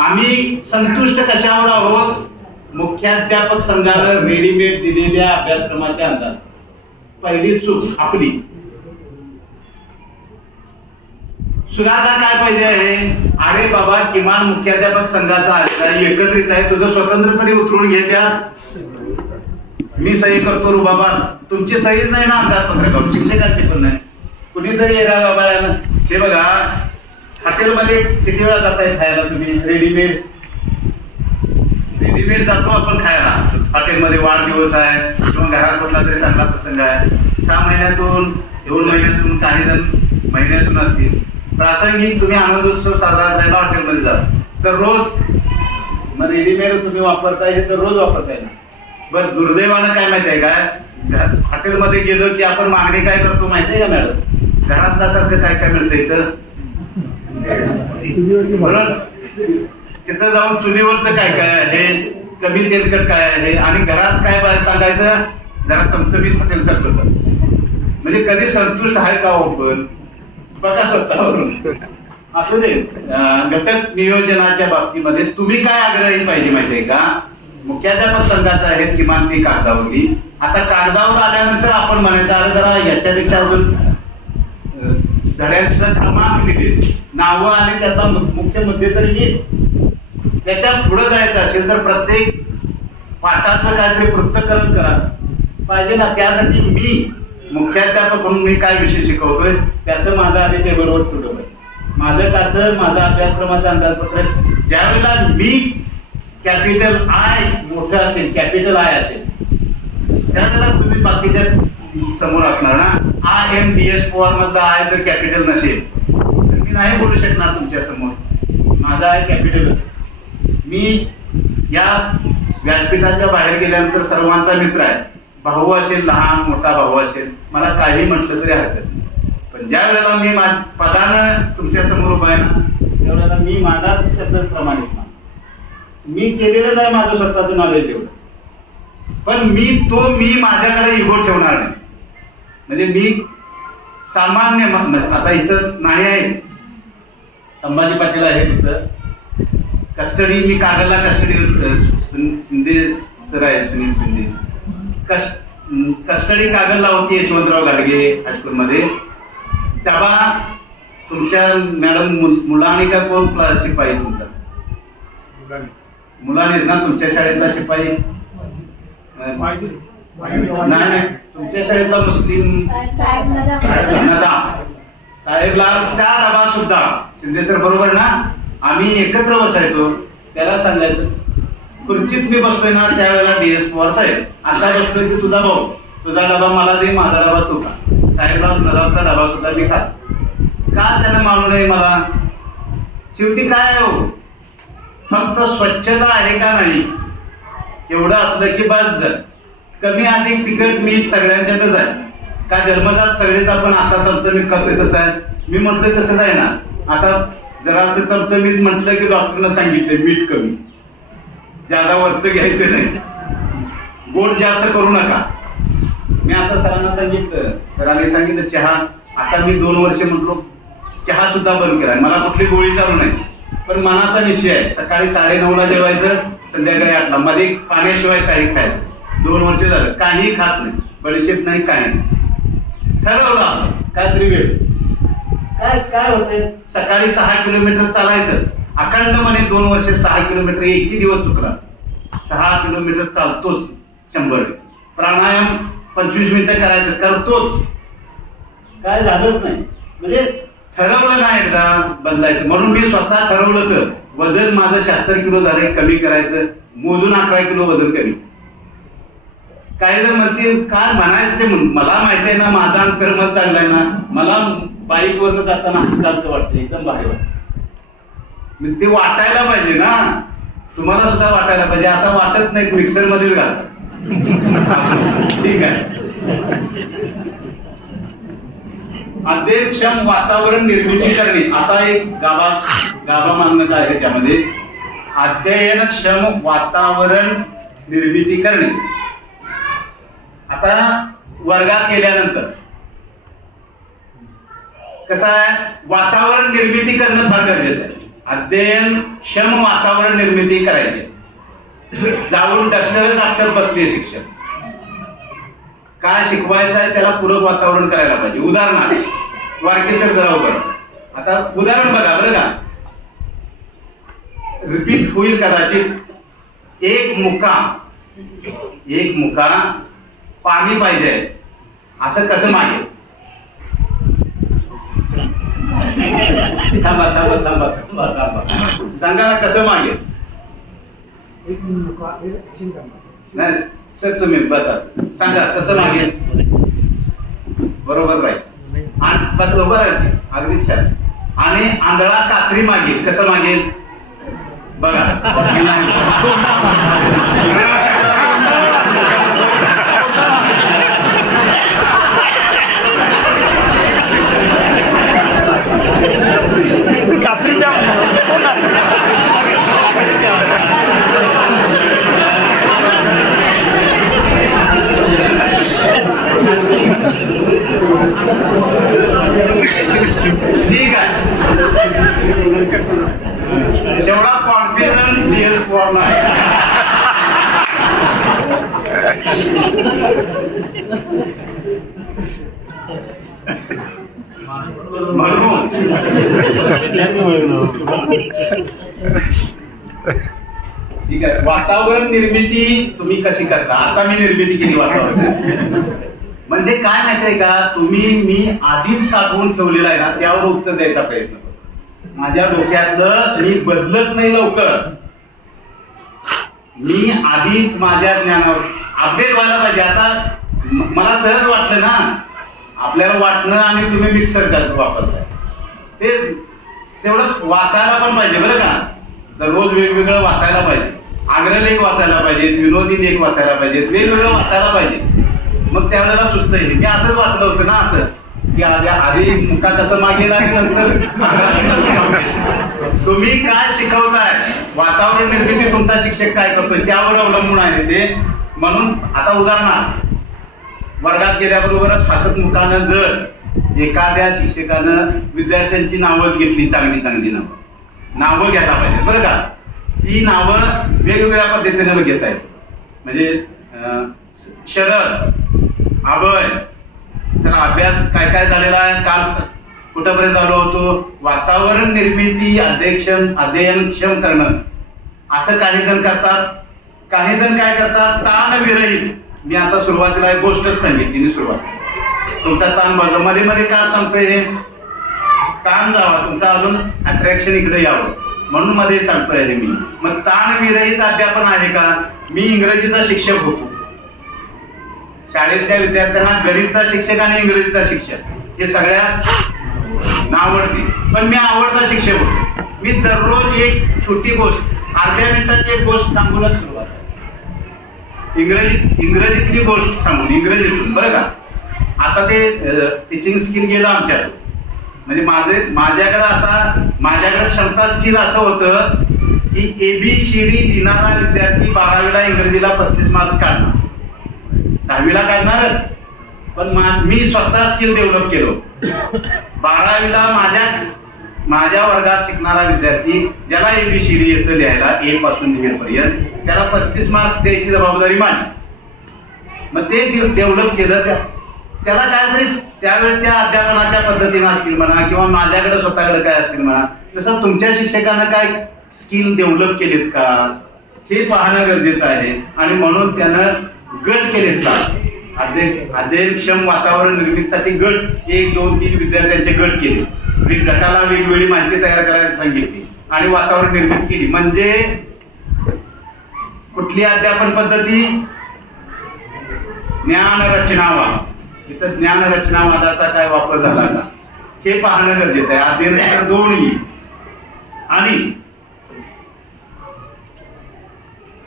आम्ही संतुष्ट कशावर आहोत? मुख्याध्यापक संघानं रेडीमेड दिलेल्या अभ्यासक्रमाच्या अंदाज. पहिली चूक आपली. सुधारणा काय पाहिजे आहे? अरे बाबा, किमान मुख्याध्यापक संघाचा आहे, एकत्रित आहे, तुझं स्वतंत्र तरी उतरून घे. त्या मी सही करतो रुबाबात, तुमची सहीच नाही ना अंदाजपत्रकावर, शिक्षकांची पण नाही. कुठेतरी येरा बाबा. हे बघा, हॉटेलमध्ये किती वेळा जाताय खायला तुम्ही? रेडीमेड जातो आपण खायला. हॉटेलमध्ये वाढदिवस आहे किंवा घरात कुठला तरी चांगला प्रसंग आहे, 6 महिन्यातून 2 महिन्यातून, काही जण महिन्यातून असतील. प्रासंगिक तुम्ही आनंदोत्सव साजरा करायला हॉटेलमध्ये जा, तर रोज मग रेडीमेड तुम्ही वापरताय, हे तर रोज वापरताय ना. बरं, दुर्दैवानं काय माहिती आहे काय, हॉटेलमध्ये गेलो की आपण मागणी काय करतो माहिती आहे का मॅडम? घरातल्यासारखं काय काय मिळतं इथं? बरोबर, तिथं जाऊन चुलीवरचं काय काय आहे, कमी तेलकट काय आहे, आणि घरात काय सांगायचं, जरा चमचमीत हॉटेल सारखं कर. म्हणजे कधी संतुष्ट आहे का आपण? बघा स्वतःवरून. असू दे. घटक नियोजनाच्या बाबतीमध्ये तुम्ही काय आग्रही पाहिजे माहिती आहे का? मुख्याध्यापक संघाचा आहे किमान ती कागदावरती. आता कागदावर आल्यानंतर आपण म्हणायचं अरे जरा याच्यापेक्षा अजून धड्यांचं क्रमांक लिहिले, नावं आणि त्याचा मुख्य मुद्दे तरी घे. त्याच्या पुढे जायचं असेल तर प्रत्येक पाठाचं काहीतरी पृथक्करण करा पाहिजे ना. त्यासाठी मी मुख्याध्यापक म्हणून मी काय विषय शिकवतोय त्याचं माझं आधी टेबलवर ठेवलं पाहिजे. माझं त्याचं माझा अभ्यासक्रमाचं अंदाजपत्रक ज्यावेळेला मी कॅपिटल आय मोठं असेल, कॅपिटल आय असेल, त्यावेळेला तुम्ही बाकीच्या समोर असणार ना. IMDS पॉवर मधला आय जर कॅपिटल नसेल तर मी नाही बोलू शकणार तुमच्या समोर. माझा आय कॅपिटल. मी या व्यासपीठाच्या बाहेर गेल्यानंतर सर्वांचा मित्र आहे. भाऊ असेल, लहान मोठा भाऊ असेल, मला काही म्हटलं तरी हरकत नाही. पण ज्या वेळेला मी पदानं तुमच्या समोर उभा आहे ना, त्यावेळेला मी माझा शब्द प्रमाणित ना. मी केलेलंच आहे माझं स्वतःचं नॉलेज एवढं. पण मी माझ्याकडे इगो ठेवणार नाही. म्हणजे मी सामान्य, आता इथं नाही आहे, संभाजी पाटील आहे तिथं कस्टडी, मी कागलला कस्टडी, शिंदे सर आहे, सुनील शिंदे, कस्टडी कागलला होती यशवंतराव घाडगे हायस्कूलमध्ये. तेव्हा तुमच्या मॅडम मुलांनी का कोण क्लास शिपाई तुमचा? मुलांनीच ना तुमच्या शाळेतला शिपाई? नाही, तुमच्या शाळेतला मुस्लिम साहेबला चा डबा सुद्धा शिंदे सर बरोबर ना, आम्ही एकत्र बसायचो. त्याला सांगायचं खुर्चीत मी बसतोय ना त्यावेळेला DS पवार साहेब, आता बसतोय की तुझा भाऊ, तुझा डबा मला दे, माझा डबा तू खा. साहेबला नदाबचा डबा सुद्धा मी खात. का त्यांना मालूम नाही मला? शेवटी काय हो, फक्त स्वच्छता आहे का नाही एवढं असलं की बस झालं. कमी अधिक तिखट मीठ सगळ्यांच्यातच आहे का? जन्मजात सगळेच आपण आता चमचमीत खातोय तसं आहे? मी म्हटलं तसंच आहे ना. आता जरा असं चमचमीत म्हटलं की डॉक्टरनं सांगितलं मीठ कमी, ज्यादा वरचं घ्यायचं नाही, गोड जास्त करू नका. मी आता सरांना सांगितलं, सरांनी सांगितलं चहा. आता मी 2 वर्ष म्हटलो चहा सुद्धा बंद केलाय. मला कुठली गोळी चालू नाही, पण मनाचा निश्चय आहे. सकाळी 9:30ला जेवायचं, संध्याकाळी 8ला, मध्ये पाण्याशिवाय काही खायचं. 2 वर्ष झालं काही खात नाही, बडीशेप नाही, काही नाही. ठरवलं काहीतरी वेळ. काय होते, सकाळी 6 किलोमीटर चालायचं अखंडपणे 2 वर्ष. 6 किलोमीटर एकही दिवस चुकला. 6 किलोमीटर चालतोच 100. प्राणायाम 25 मिनिटं करायचं, करतोच. काय झालंच नाही. म्हणजे ठरवलं नाही एकदा बदलायचं. म्हणून मी स्वतः ठरवलं तर वजन माझं 76 किलो झालंय, कमी करायचं. मोजून 11 किलो वजन कमी. काही जण म्हणतील काय म्हणायचं ते, मला माहिती आहे ना माझा अंतर्मत चांगला आहे ना. मला बाईक वरनं जाताना हलकं वाटतं, एकदम भारी वाटतं. ते वाटायला पाहिजे ना, तुम्हाला सुद्धा वाटायला पाहिजे. आता वाटत नाही, मिक्सर मध्येच घालतात. ठीक आहे. अध्यक्षम वातावरण निर्मिती करणे, आता एक गाभा मान्यता आहे त्यामध्ये. अध्ययनक्षम वातावरण निर्मिती करणे. आता वर्गात गेल्यानंतर कसं आहे, वातावरण निर्मिती करणं फार गरजेचं आहे. अध्ययनक्षम वातावरण निर्मिती करायची. जाऊन डस्टरच आपल्यात बसले शिक्षक. काय शिकवायचं आहे त्याला पूरक वातावरण करायला पाहिजे. उदाहरणार्थ वारके सर जरा उभं. आता उदाहरण बघा बरं का, रिपीट होईल कदाचित. एक मुका पाणी पाहिजे असं कसं मागेल? थांबा सांगा ना, कसं मागेल? नाही सर तुम्ही बसा, सांगा कसं मागेल? बरोबर राहील. आणि बस बरोबर अगदी छान. आणि आंधळा कात्री मागेल कसं मागेल? बघा ठीक आहे. जेवढा कॉन्फिडन्स DS4 नाही. म्हणून ठीक आहे. वातावरण निर्मिती तुम्ही कशी करता? आता मी निर्मिती केली वातावरण म्हणजे काय माहितीये का, मी आधीच साठवून ठेवलेलं आहे ना, त्यावर उत्तर द्यायचा प्रयत्न करतो. माझ्या डोक्यातलं मी बदलत नाही लवकर. मी आधीच माझ्या ज्ञानावर अपडेट व्हायला पाहिजे. आता मला सहज वाटलं ना, आपल्याला वाटणं आणि तुम्ही मिक्सर वापरताय ते तेवढं वाचायला पण पाहिजे बरं का. दररोज वेगवेगळं वाचायला पाहिजे. आग्रलेख वाचायला पाहिजेत, विनोदी लेख वाचायला पाहिजेत, वेगवेगळं वाचायला पाहिजे. मग त्यावेळेला सुचत येईल. मी असंच वाचलं होतं ना, असंच की आधी मुका कसं मागेल आणि नंतर तुम्ही काय शिकवताय, वातावरण निर्मिती तुमचा शिक्षक काय करतोय त्यावर अवलंबून आहे ते. म्हणून आता उदाहरणार्थ वर्गात गेल्याबरोबरच हसत मुखानं जर एखाद्या शिक्षकानं विद्यार्थ्यांची नावच घेतली, चांगली नावं घ्यायला पाहिजे बरं का. ती नावं वेगवेगळ्या पद्धतीने घेता येत. म्हणजे शरद, अभय, त्याला अभ्यास काय झालेला आहे, काल कुठंपर्यंत आलो होतो. वातावरण निर्मिती अध्ययनक्षम करणं असं काही जण करतात. काही जण काय करतात, ताण विरहित. मी आता सुरुवातीला एक गोष्टच सांगितली. मी सुरुवात तुमचा ताण बघा मध्ये मध्ये काय सांगतोय, हे ताण जावा, तुमचा अजून अट्रॅक्शन इकडे यावं म्हणून मध्ये सांगतोय हे मी. मग ताण विरहित अध्यापन आहे का? मी इंग्रजीचा शिक्षक होतो. शाळेतल्या विद्यार्थ्यांना गणितचा शिक्षक आणि इंग्रजीचा शिक्षक हे सगळ्या नावडती. पण मी आवडता शिक्षक होतो. मी दररोज एक छोटी गोष्ट, अर्ध्या मिनिटाची एक गोष्ट सांगूनच सुरुवात. इंग्रजीतली गोष्ट सांगून, इंग्रजीतून बरं का. आता ते टीचिंग स्किल गेलं आमच्यात. म्हणजे माझ्याकडे क्षमता स्किल असं होतं की ABCD लिहिणारा विद्यार्थी 12वीला इंग्रजीला 35 मार्क्स काढणार, 10वीला काढणारच. पण मी स्वतः स्किल डेव्हलप केलो. 12वीला माझ्या वर्गात शिकणारा विद्यार्थी ज्याला ABCD येतं लिहायला A पासून Z पर्यंत, त्याला 35 मार्क्स द्यायची जबाबदारी माझी. मग ते डेव्हलप केलं. त्याला काहीतरी त्यावेळेस त्या अध्यापनाच्या पद्धतीने असतील म्हणा, किंवा माझ्याकडे स्वतःकडे काय असतील म्हणा, तसं तुमच्या शिक्षकांना काय स्किल डेव्हलप केलेत का हे पाहणं गरजेचं आहे. आणि म्हणून त्यानं गट केलेत का, अध्ययनक्षम वातावरण निर्मितीसाठी गट 1, 2, 3 विद्यार्थ्यांचे गट केले. गटाला वेगवेगळी माहिती तयार करायला सांगितली आणि वातावरण निर्मिती केली. म्हणजे कुठली अध्यापन पद्धती? ज्ञान रचनावाद. इथं ज्ञान रचनावादाचा काय वापर झाला का हे पाहणं गरजेचं आहे. अध्ययन दोन्ही. आणि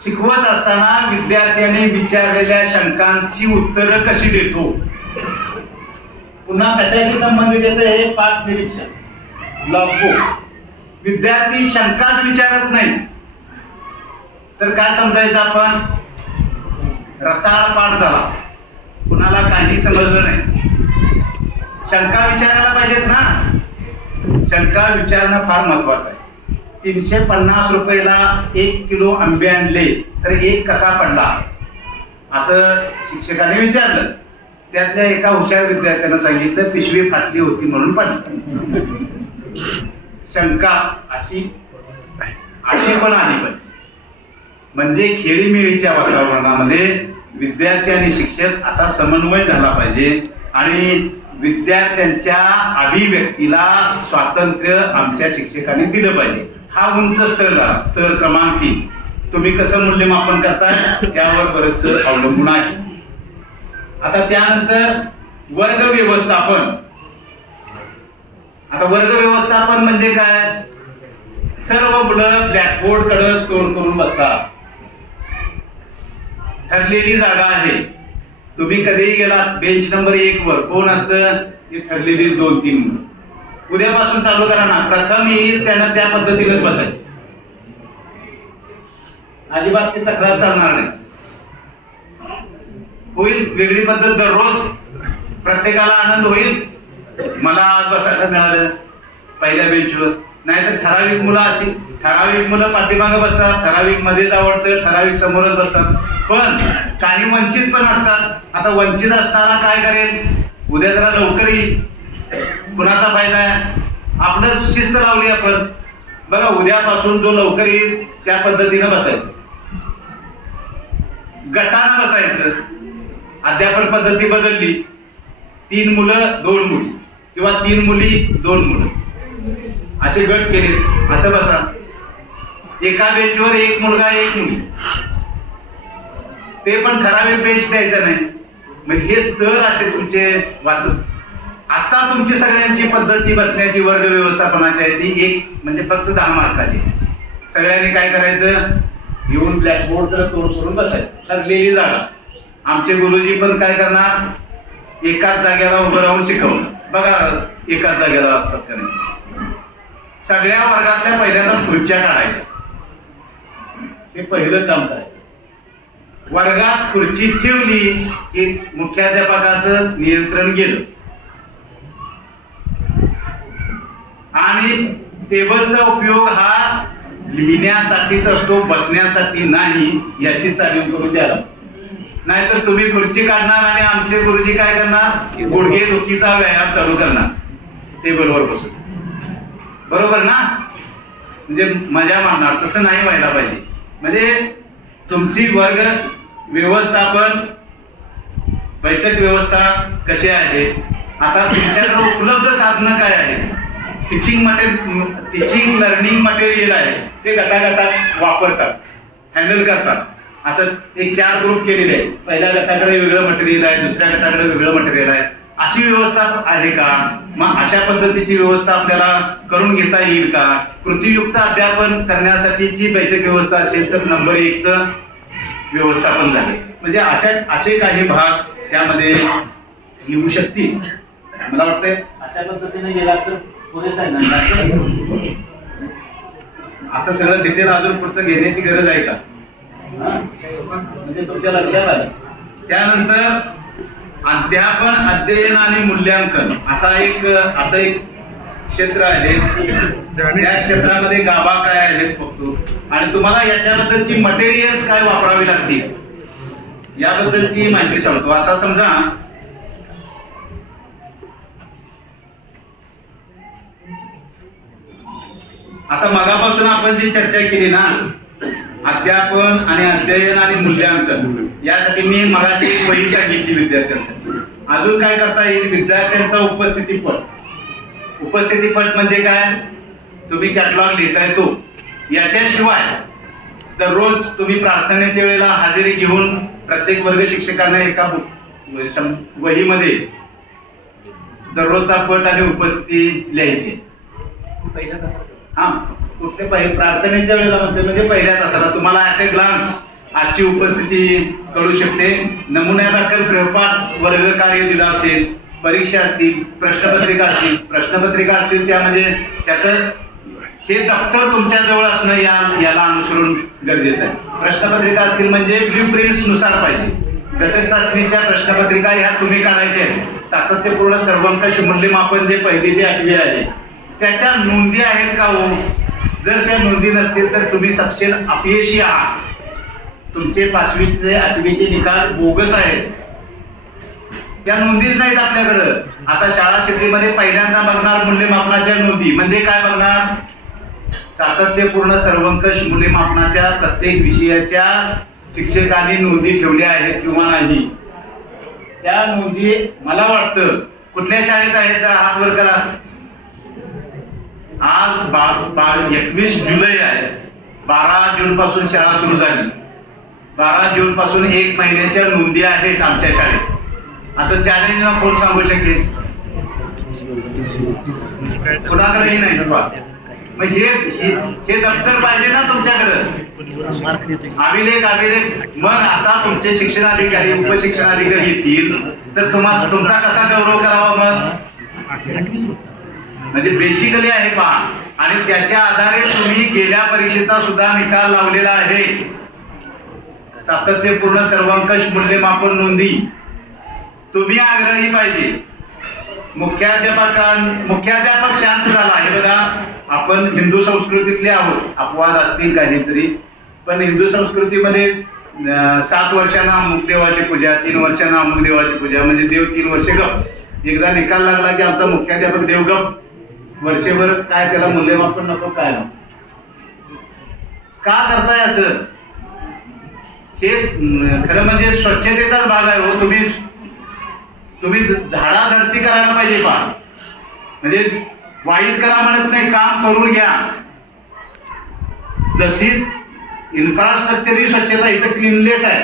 शिकवत असताना विद्यार्थ्यांनी विचारलेल्या शंकांची उत्तरं कशी देतो, पुन्हा कशाशी संबंधित येतं हे पाठ निरीक्षण लॉगबुक. विद्यार्थी शंकाच विचारत नाही तर काय समजायचं आपण? रटाळ पाठ झाला, कुणाला काही समजलं नाही. शंका विचारायला पाहिजेत ना. शंका विचारणं फार महत्वाचं आहे. 350 रुपयाला 1 किलो आंबे आणले तर एक कसा पडला असं शिक्षकाने विचारलं. त्यातल्या एका हुशार विद्यार्थ्यानं सांगितलं पिशवी फाटली होती म्हणून पडलं. शंका अशी पण आली पाहिजे. म्हणजे खेळीमेळीच्या वातावरणामध्ये विद्यार्थी आणि शिक्षक असा समन्वय झाला पाहिजे आणि विद्यार्थ्यांच्या अभिव्यक्तीला स्वातंत्र्य आमच्या शिक्षकांनी दिलं पाहिजे. हा उंच स्तर झाला. स्तर क्रमांक 3. तुम्ही कसं मूल्यमापन करताय त्यावर बरंच अवलंबून आहे. आता त्यानंतर वर्ग व्यवस्थापन. आता वर्ग व्यवस्थापन म्हणजे काय? सर्व मुलं ब्लॅकबोर्ड कडे तोंड करून बसतात. ठरलेली जागा आहे. तुम्ही कधीही गेला बेंच नंबर 1 वर कोण असतं? ती ठरलेली 2-3 मुलं. उद्यापासून चालू करा ना. प्रथम येईल त्यानं त्या पद्धतीनेच बसायचं. अजिबात ती तक्रार चालणार नाही. होईल वेगळी पद्धत. दररोज प्रत्येकाला आनंद होईल. मला आज बसायला मिळालं पहिल्या बेंचवर. नाहीतर ठराविक मुलं अशी ठराविक मुलं पाठीमागे बसतात, ठराविक मध्येच आवडतं, ठराविक समोरच बसतात. पण काही वंचित पण असतात. आता वंचित असणारा काय करेल? उद्या जरा लवकर येईल. कुणाचा फायदा आहे? आपलं शिस्त लावली आपण. बघा उद्यापासून जो लवकर येईल त्या पद्धतीनं बसायचं. गटानं बसायचं. अध्यापन पद्धती बदलली. 3 मुलं 2 मुली किंवा 3 मुली 2 मुलं असे गट केले. असं बसा. एका बेंचवर 1 मुलगा 1 मुली. ते पण ठराविक बेंच द्यायचं नाही. मग हे स्तर असे तुमचे वाचत. आता तुमची सगळ्यांची पद्धती बसण्याची वर्ग व्यवस्थापनाची आहे ती 1 म्हणजे फक्त 10 मार्काची. सगळ्यांनी काय करायचं? येऊन ब्लॅकबोर्डकडे तोंड करून बसायचं. ठरलेली जागा. आमचे गुरुजी पण काय करणार? एकाच जागेला उभं राहून शिकवणं. बघा एकाच जागेला असतात का नाही. सगळ्या वर्गातल्या पहिल्यांदा खुर्च्या काढायच्या. हे पहिलं काम करायचं. वर्गात खुर्ची ठेवली की मुख्याध्यापकाचं नियंत्रण गेलं. आणि टेबलचा उपयोग हा लिहिण्यासाठीच असतो, बसण्यासाठी नाही. याची तालीम करून द्यायला. नाहीतर तुम्ही खुर्ची काढणार आणि आमचे गुरुजी काय करणार? गुडघे दुखीचा व्यायाम चालू करणार टेबलवर बसून. बरोबर ना? म्हणजे मजा मारणार. तसं नाही व्हायला पाहिजे. म्हणजे तुमची वर्ग व्यवस्थापन बैठक व्यवस्था कशी आहे? आता तुमच्याकडे उपलब्ध साधनं काय आहे? टीचिंग लर्निंग मटेरियल आहे. ते गटागटात वापरतात, हँडल करतात. असं एक 4 ग्रुप केलेले आहे. पहिल्या गटाकडे वेगळं मटेरियल आहे, दुसऱ्या गटाकडे वेगळं मटेरियल आहे. अशी व्यवस्था आहे का? मग अशा पद्धतीची व्यवस्था आपल्याला करून घेता येईल का? कृतीयुक्त अध्यापन करण्यासाठीची बैठक व्यवस्था असेल तर नंबर 1चं व्यवस्थापन झाले. म्हणजे असे काही भाग त्यामध्ये येऊ शकतील. मला वाटतंय अशा पद्धतीने गेला तर पुरेसा आहे. असं सगळं डिटेल अजून पुढचं घेण्याची गरज आहे का? म्हणजे तुमच्या लक्षात आलं. त्यानंतर अध्यापन, अध्ययन आणि मूल्यांकन असं एक क्षेत्र आहे. त्या क्षेत्रामध्ये गाभा काय आहेत बघतो आणि तुम्हाला याच्याबद्दलची मटेरियल्स काय वापरावी लागतील याबद्दलची माहिती सांगतो. आता समजा आता मगापासून आपण जी चर्चा केली ना, अध्यापन आणि अध्ययन आणि मूल्यांकन, यासाठी मी मगाशी एक वही सांगितली विद्यार्थ्यांसाठी. अजून काय करता येईल? विद्यार्थ्यांचा उपस्थितीपट म्हणजे काय? तुम्ही कॅटलॉग लिहिताय तो. याच्याशिवाय दररोज तुम्ही प्रार्थनेच्या वेळेला हजेरी घेऊन प्रत्येक वर्ग शिक्षकांना एका वहीमध्ये दररोजचा पट आणि उपस्थिती लिहायची. हा कुठले प्रार्थनेच्या वेळेला म्हणजे पहिल्या तासाला तुम्हाला ऍट ए ग्लान्स आजची उपस्थिती कळू शकते. नमुन्यादाखल गृहपाठ वर्ग कार्य दिलं असेल, परीक्षा असतील, प्रश्नपत्रिका असतील त्यामध्ये त्याचं हे दप्तर तुमच्या जवळ असणं याला अनुसरून गरजेचं आहे. प्रश्नपत्रिका असतील म्हणजे ब्ल्यू प्रिंट्स नुसार पाहिजे. घटक चाचणीच्या प्रश्नपत्रिका ह्या तुम्ही काढायच्या आहेत. सातत्यपूर्ण सर्वंकष मूल्यमापन जे 1ली ते 8वी आहे त्याच्या नोंदी आहेत का हो? जर त्या नोंदी नसतील तर तुम्ही सपशेल अपयशी आहात. तुमचे 5वी ते 8वीचे निकाल बोगस आहेत. त्या नोंदीच नाहीत आपल्याकडं. आता शाळा शिक्षेमध्ये पहिल्यांदा बघणार मूल्यमापनाच्या नोंदी. म्हणजे काय बघणार? सातत्यपूर्ण सर्वंकष मूल्यमापनाच्या प्रत्येक विषयाच्या शिक्षकांनी नोंदी ठेवल्या आहेत किंवा नाही. त्या नोंदी मला वाटतं कुठल्या शाळेत आहेत? हात वर करा. आज 21 जुलै आहे. 12 जून पासून शाळा सुरू झाली. 12 जून पासून 1 महिन्याच्या नोंदी आहेत आमच्या शाळेत. असं चॅलेंज ना कोण सांगू शकेल? कुणाकडेही नाही. मग हे दप्तर पाहिजे ना तुमच्याकडं. अभिलेख. मग आता तुमचे शिक्षणाधिकारी उपशिक्षणाधिकारी येतील तर तुमचा कसा गौरव करावा? मग म्हणजे बेसिकली आहे पहा. आणि त्याच्या आधारे तुम्ही गेल्या परीक्षेचा सुद्धा निकाल लावलेला आहे. सातत्यपूर्ण सर्वंकष मूल्यमापन नोंदी तुम्ही आग्रही पाहिजे. मुख्याध्यापक शांत झाला. हे बघा, आपण हिंदू संस्कृतीतले आहोत. अपवाद असतील काहीतरी, पण हिंदू संस्कृतीमध्ये 7 वर्षांना अमुक देवाची पूजा, 3 वर्षांना अमुक देवाची पूजा, म्हणजे देव 3 वर्षे गप. एकदा निकाल लागला की आमचा मुख्याध्यापक देव गप. वर्षभर काय त्याला मूल्यमापन नको काय नको. का करताय असं? हे खरं म्हणजे स्वच्छतेचाच भाग आहे हो. तुम्ही झाडाझडती करायला पाहिजे पहा. म्हणजे वाईट करा म्हणत नाही, काम करून घ्या. जशी इन्फ्रास्ट्रक्चर ही स्वच्छता इथं क्लीनलेस आहे,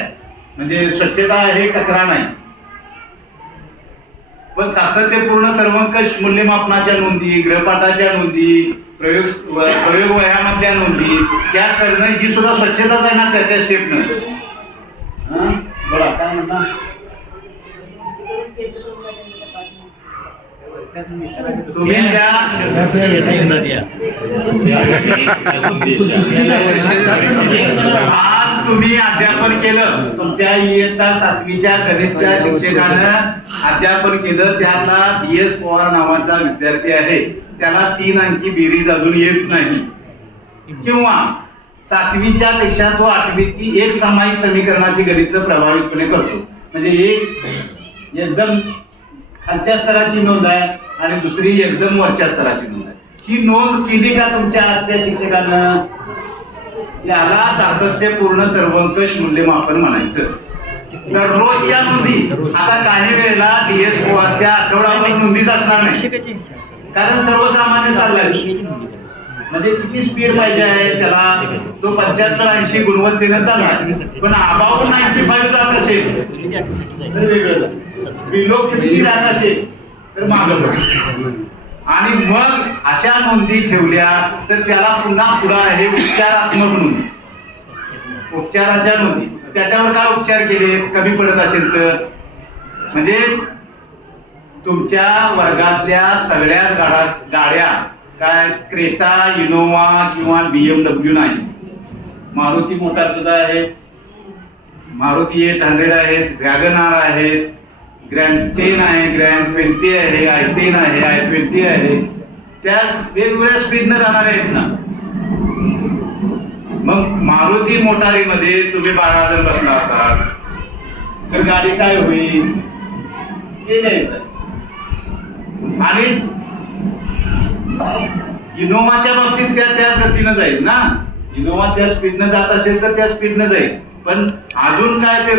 म्हणजे स्वच्छता आहे, कचरा नाही. पण सातत्यपूर्ण सर्वंकष मूल्यमापनाच्या नोंदी, गृहपाठाच्या नोंदी, प्रयोग वह्यामधल्या नोंदी त्या करणं ही सुद्धा स्वच्छताच आहे ना त्या स्टेपनं. बोला काय म्हणता? तुम्ही आज तुम्ही अध्यापन केलं. तुमच्या इयत्ता 7वीच्या गणितच्या शिक्षकानं अध्यापन केलं. त्याला DS पवार नावाचा विद्यार्थी आहे. त्याला 3 अंकी बेरीज अजून येत नाही, किंवा 7वीच्या पेक्षा तो 8वीची एक सामायिक समीकरणाची गणित प्रभावितपणे करतो. म्हणजे एकदम खालच्या स्तराची नोंद आहे आणि दुसरी एकदम वरच्या स्तराची नोंद आहे. ही नोंद केली का तुमच्या आजच्या शिक्षकांना? याला सातत्यपूर्ण सर्वंकष मूल्यमापन म्हणायचं. दररोजच्या नोंदी. आता काही वेळेला DS पवारच्या आठवडाभर नोंदीच असणार नाही, कारण सर्वसामान्य चाललाय. म्हणजे किती स्पीड पाहिजे आहे त्याला? तो 75-80 गुणवत्तेनं चाललाय. पण अबाव 95 जात असेल तर वेगळं, बिलो 50 जात असेल तर मागं पडतं. आणि मग अशा नोंदी ठेवल्या तर त्याला पुन्हा पुढं आहे उपचारात्मक नोंदी. उपचाराच्या नोंदी. त्याच्यावर काय उपचार केले कमी पडत असेल तर? म्हणजे तुमच्या वर्गातल्या सगळ्याच गाड्या काय क्रेटा, इनोवा किंवा BMW नाही. मारुती मोटार सुद्धा आहे, मारुती 800 आहेत, वॅगनार आहेत, ग्रँड 10 आहे, ग्रँड 20 आहे, i10 आहे, i20 आहे. त्या वेगवेगळ्या स्पीडनं जाणार आहेत ना. मग मारुती मोटारीमध्ये तुम्ही 12 जण बसला असाल तर गाडी काय होईल हे द्यायचं. आणि इनोवाच्या बाबतीत त्या गतीनं जाईल ना. इनोवा त्या स्पीडनं जात असेल तर त्या स्पीडनं जाईल. पण अजून काय ते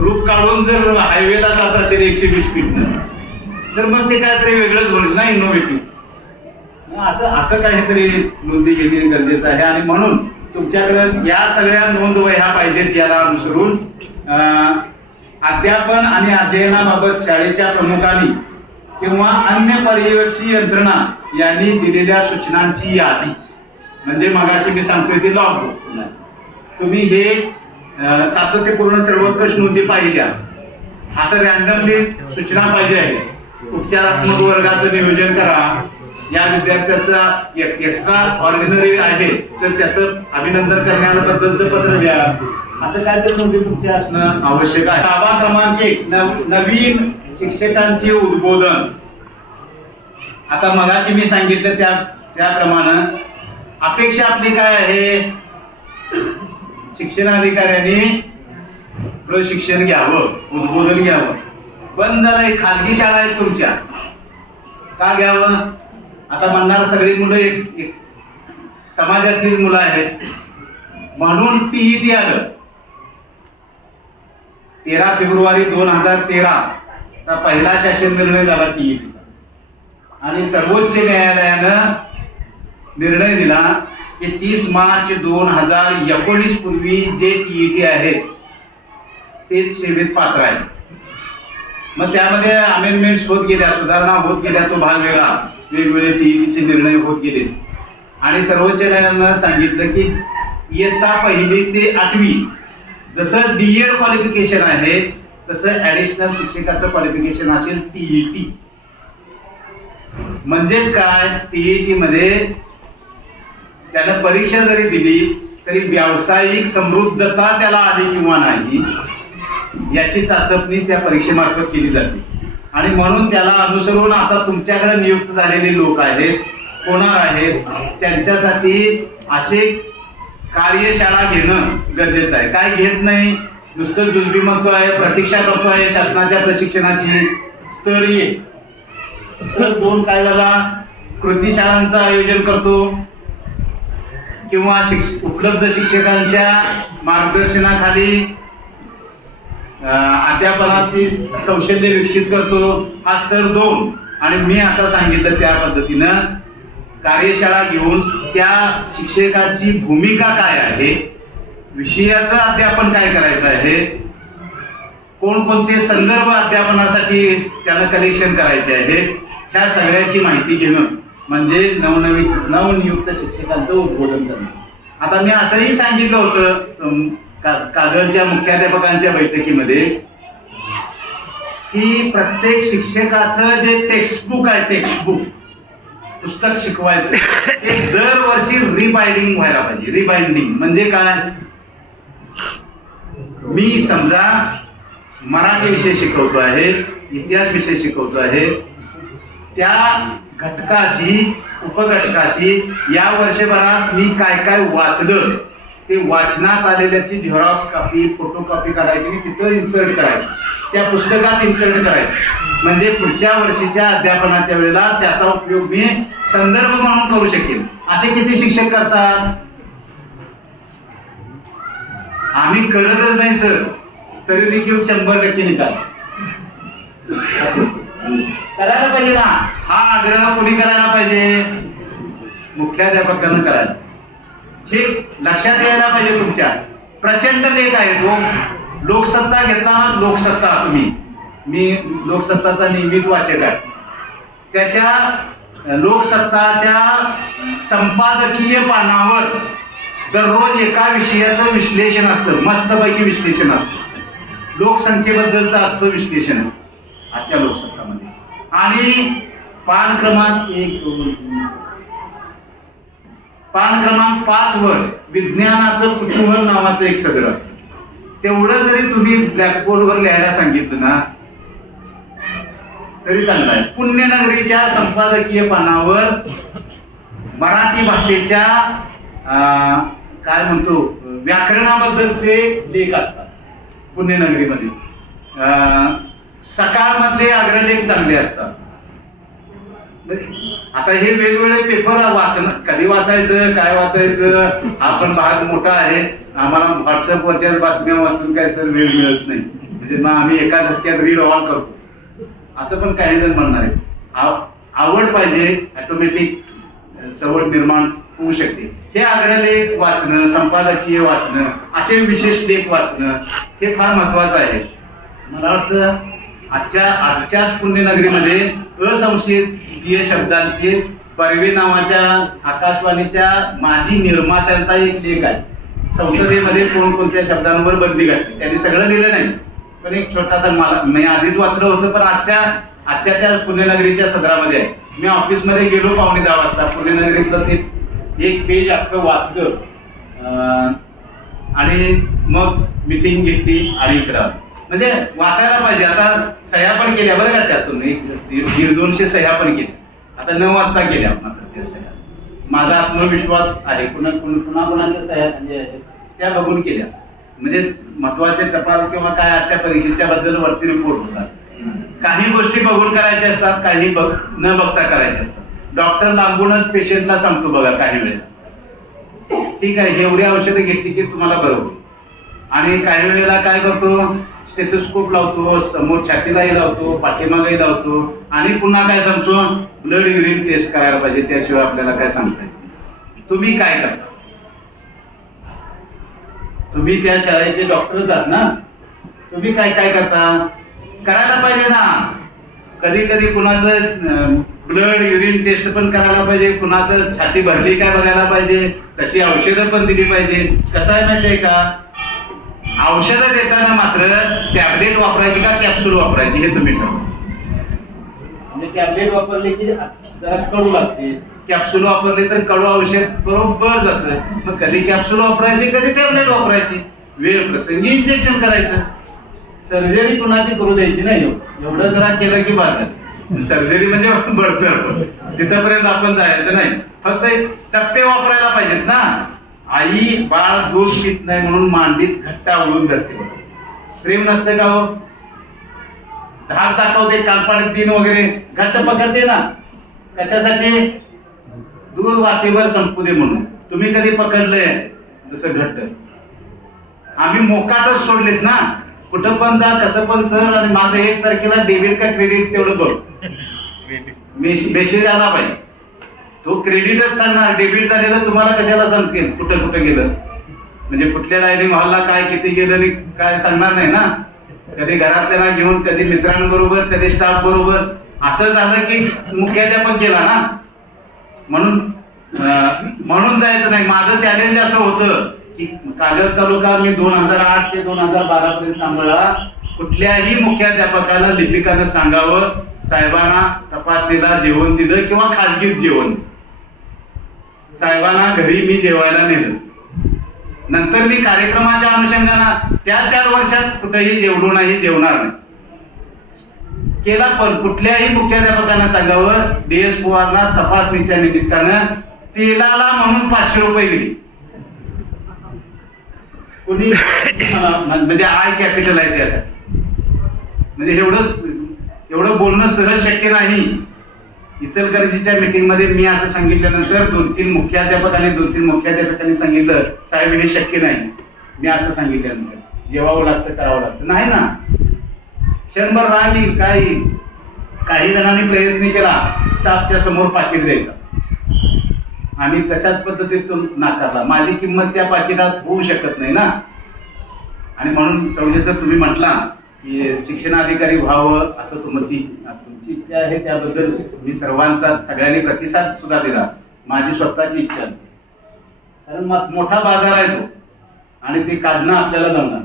रूप काढून जर हायवेला जात असेल 120 स्पीडनं तर मग ते काहीतरी वेगळंच होईल ना, इनोव्हेटिव्ह. असं काहीतरी नोंदी घेणे गरजेचं आहे. आणि म्हणून तुमच्याकडे या सगळ्या नोंद वह्या पाहिजेत. याला अनुसरून अध्यापन आणि अध्ययनाबाबत शाळेच्या प्रमुखांनी किंवा अन्य पर्यवेक्षी यंत्रणा यांनी दिलेल्या सूचनांची यादी, म्हणजे मगाशी मी सांगतोय ते लॉगबुक. तुम्ही हे सातत्यपूर्ण सर्वंकष नोंदी पाहिल्या. असं रॅन्डमली सूचना पाहिजे आहे. उपचारात्मक वर्गाचं नियोजन करा. या विद्यार्थ्याचा एक्स्ट्रा ऑर्डिनरी आहे तर त्याचं अभिनंदन करण्याबद्दलचं पत्र द्या. असं काय तर नोंदी तुमचे असणं आवश्यक आहे. बाबा क्रमांक 1 नवीन शिक्षकांचे उद्बोधन. आता मगाशी मी सांगितलं त्याप्रमाणे अपेक्षा आपली काय आहे? शिक्षणाधिकाऱ्यांनी प्रशिक्षण घ्यावं, उद्बोधन घ्यावं. पण जरा एक खाजगी शाळा आहेत तुमच्या, का घ्यावं? आता म्हणणार सगळी मुलं एक समाजातील मुलं आहेत म्हणून टीईटी आलं. 13 फेब्रुवारी 2013 चा पहिला शासन निर्णय झाला टीईटीचा आणि सर्वोच्च न्यायालयानं निर्णय दिला की 30 मार्च 2019 पूर्वी जे टीईटी आहेत तेच सेवेत पात्र आहे. मग त्यामध्ये अमेंडमेंट्स होत गेल्या, सुधारणा होत गेल्या, तो भाग वेगळा, वेगवेगळे टीईटीचे निर्णय होत गेले आणि सर्वोच्च न्यायालयानं सांगितलं की इयत्ता 1 ते 8वी जसं डीएड क्वालिफिकेशन आहे तसं ऍडिशनल शिक्षकाचं क्वालिफिकेशन असेल टीईटी. म्हणजेच काय, टीईटी मध्ये त्यानं परीक्षा जरी दिली तरी व्यावसायिक समृद्धता त्याला आली किंवा नाही याची चाचपणी त्या परीक्षेमार्फत केली जाते. आणि म्हणून त्याला अनुसरून आता तुमच्याकडे नियुक्त झालेले लोक आहेत, होणार आहेत, त्यांच्यासाठी असे कार्यशाळा घेणं गरजेचं आहे. काय घेत नाही, नुसतं जुजबी म्हणतो आहे, प्रतीक्षा करतो आहे शासनाच्या प्रशिक्षणाची. स्तर 1, स्तर 2 काय झाला, कृती शाळांचं आयोजन करतो किंवा उपलब्ध शिक्षकांच्या मार्गदर्शनाखाली अध्यापनाची कौशल्य विकसित करतो, हा स्तर 2. आणि मी आता सांगितलं त्या पद्धतीनं कार्यशाळा घेऊन त्या शिक्षकाची भूमिका काय आहे, विषयाचं अध्यापन काय करायचं आहे, कोणकोणते संदर्भ अध्यापनासाठी त्यानं कलेक्शन करायचे आहे, ह्या सगळ्याची माहिती घेणं म्हणजे नवनियुक्त शिक्षकांचं उद्बोधन करणं. आता मी असंही सांगितलं होतं कागलच्या मुख्याध्यापकांच्या बैठकीमध्ये की प्रत्येक शिक्षकाचं जे टेक्स्टबुक आहे, टेक्स्टबुक पुस्तक शिकवायचं ते दरवर्षी रिबाइंडिंग व्हायला पाहिजे. रिबाइंडिंग म्हणजे काय, मी समजा मराठी विषय शिकवतो आहे, इतिहास विषय शिकवतो आहे, त्या घटकाशी उपघटकाशी या वर्षभरात मी काय काय वाचलं ते वाचनात आलेल्याची झेरॉक्स कॉपी, फोटो कॉपी काढायची आणि तिथं इन्सर्ट करायची, त्या पुस्तकात इन्सर्ट करायची. म्हणजे पुढच्या वर्षीच्या अध्यापनाच्या वेळेला त्याचा उपयोग मी संदर्भ म्हणून करू शकेन. असे किती शिक्षक करतात? आम्ही करतच नाही सर, तरी देखील 100% निकाल करायला पाहिजे ना. हा आग्रह कोणी करायला पाहिजे? मुख्याध्यापकांना करायला. हे लक्षात यायला पाहिजे. तुमच्या प्रचंड लेख आहे तो. लोकसत्ता घेताना लोकसत्ता, मी लोकसत्ताचा नियमित वाचक आहे. त्याच्या लोकसत्ताच्या संपादकीय पानावर दररोज एका विषयाचं विश्लेषण असतं, मस्तपैकी विश्लेषण असतं. लोकसंख्येबद्दलचं आजचं विश्लेषण आहे आजच्या लोकसत्तामध्ये. आणि पान क्रमांक 5 वर विज्ञानाचं कुतूहल नावाचं एक सदर असतं. तेवढं जरी तुम्ही ब्लॅकबोर्डवर लिहायला सांगितलं ना तरी चांगलं आहे. पुण्यनगरीच्या संपादकीय पानावर मराठी भाषेच्या काय म्हणतो व्याकरणाबद्दलचे लेख असतात पुण्यनगरीमध्ये. सकाळमधले अग्रलेख चांगले असतात. आता हे वेगवेगळे पेपर वाचणं, कधी वाचायचं, काय वाचायचं, आपण भाग मोठा आहे, आम्हाला व्हॉट्सअपवरच्याच बातम्या वाचून काय सर वेळ मिळत नाही, म्हणजे मग आम्ही एका झटक्यात रीड ऑल करतो असं पण काही जण म्हणणार आहेत. आवड पाहिजे, ऑटोमॅटिक सवड निर्माण होऊ शकते. हे अग्रलेख वाचणं, संपादकीय वाचणं, असे विशेष लेख वाचणं हे फार महत्वाचं आहे. मला वाटतं आजच्याच पुण्यनगरीमध्ये असंशयित शब्दांचे बर्वे नावाच्या आकाशवाणीच्या माजी निर्मात्यांचा एक लेख आहे. संसदेमध्ये कोणकोणत्या शब्दांवर बंदी घातली, त्यांनी सगळं लिहिलं नाही पण एक छोटासा, मला मी आधीच वाचलं होतं पण आजच्या त्या पुण्यनगरीच्या सदरामध्ये आहे. मी ऑफिसमध्ये गेलो 9:15 वाजता, पुण्यनगरीतलं ते एक पेज अख्खं वाचलं आणि मग मिटिंग घेतली आणि इकडं म्हणजे वाचायला पाहिजे. आता सह्या पण केल्या बरं का, त्यातून 100-200 सह्या पण केल्या. आता 9 वाजता केल्या मात्र त्या सह्या. माझा आत्मविश्वास आहे. पुन्हा कोणाच्या सह्या त्या बघून केल्या. म्हणजे महत्वाचे टपाल किंवा काय आजच्या परीक्षेच्या बद्दल वरती रिपोर्ट होतात. काही गोष्टी बघून करायच्या असतात, काही न बघता करायच्या असतात. डॉक्टर लांबूनच पेशंटला सांगतो बघा काही वेळेला, ठीक आहे एवढी औषधं घेतली की तुम्हाला बरं होईल. आणि काही वेळेला काय करतो, स्टेथोस्कोप लावतो, समोर छातीलाही लावतो, पाठीमागही लावतो आणि पुन्हा काय सांगतो, ब्लड युरिन टेस्ट करायला पाहिजे, त्याशिवाय आपल्याला काय सांगता येत नाही. तुम्ही काय करता? तुम्ही त्या शाळेचे डॉक्टरच आहात ना, तुम्ही काय काय करता? करायला पाहिजे ना. कधी कधी कुणाचं ब्लड युरिन टेस्ट पण करायला पाहिजे, कुणाचं छाती भरली काय बघायला पाहिजे, तशी औषधं पण दिली पाहिजे. कसं आहे माहितीये का, औषधं देताना मात्र टॅबलेट वापरायची का कॅप्सूल वापरायची हे तुम्ही ठरवायचं. म्हणजे टॅबलेट वापरले की जरा कडू लागते, कॅप्सूल वापरले तर कडू औषध बरोबर जातं. मग कधी कॅप्सूल वापरायची, कधी टॅबलेट वापरायची, वेळ प्रसंगी इंजेक्शन करायचं. सर्जरी कुणाची करू द्यायची नाही. एवढं जरा केलं की बाद. सर्जरी म्हणजे बडतर, तिथपर्यंत आपण जायचं नाही. फक्त टप्पे वापरायला पाहिजेत ना. आई बाळ दूध पित नाही म्हणून मांडीत घट्ट आवळून धरते. प्रेम नसतं का हो? धाक दाखवते, कालपाडीत दिन वगैरे घट्ट पकडते ना. कशासाठी? दूध वाटेवर संपू दे म्हणून. तुम्ही कधी पकडलंय जसं घट्ट? आम्ही मोकाटच सोडलेत ना. कुठं पण जा, कसं पण सर, आणि माझं 1 तारखेला डेबिट का क्रेडिट तेवढं बघ, मेसेज आला पाहिजे. तो क्रेडिटच सांगणार, डेबिट झालेलं तुम्हाला कशाला सांगतील कुठं कुठं गेलं. म्हणजे कुठल्या डायनिंग हॉलला काय किती गेलं आणि काय सांगणार नाही ना. कधी घरातल्याला घेऊन, कधी मित्रांबरोबर, कधी स्टाफ बरोबर. असं झालं की मुख्याध्यापक गेला ना, म्हणून जायचं नाही. माझं चॅलेंज असं होतं की कागद तालुका मी 2008 ते 2012 पर्यंत सांभाळला. कुठल्याही मुख्याध्यापकाला लिपिकानं सांगावं, साहेबांना तपासणीला जेवण दिलं किंवा खाजगीत जेवण. साहेबांना घरी मी जेवायला नेलं. नंतर मी कार्यक्रमाच्या अनुषंगानं त्या 4 वर्षात कुठेही जेवलो नाही, जेवणार नाही केला. पण कुठल्याही मुख्याध्यापकांना सांगावं, DS पवारला तपासणीच्या निमित्तानं तेलाला म्हणून 500 रुपये दिले. कोणी म्हणजे आय कॅपिटल आहे त्यासाठी. म्हणजे एवढं बोलणं सहज शक्य नाही. इचलकरंजीच्या मीटिंग मध्ये मी असं सांगितल्यानंतर 2-3 मुख्याध्यापकांनी सांगितलं, साहेब हे शक्य नाही. मी असं सांगितल्यानंतर जेवावं लागतं, करावं लागतं. नाही ना, क्षणभर राग येईल, काय येईल. काही जणांनी प्रयत्न केला स्टाफच्या समोर पाकिट द्यायचा, आणि तशाच पद्धतीतून नाकारला. माझी किंमत त्या पाकिटात होऊ शकत नाही ना. आणि म्हणून चौधरी सर तुम्ही म्हटला की शिक्षणाधिकारी व्हावं असं तुमची इच्छा आहे. त्याबद्दल मी सर्वांचा, सगळ्यांनी प्रतिसाद सुद्धा दिला. माझी स्वतःची इच्छा आहे. कारण मोठा बाजार आहे तो, आणि ते काढणं आपल्याला जमणार.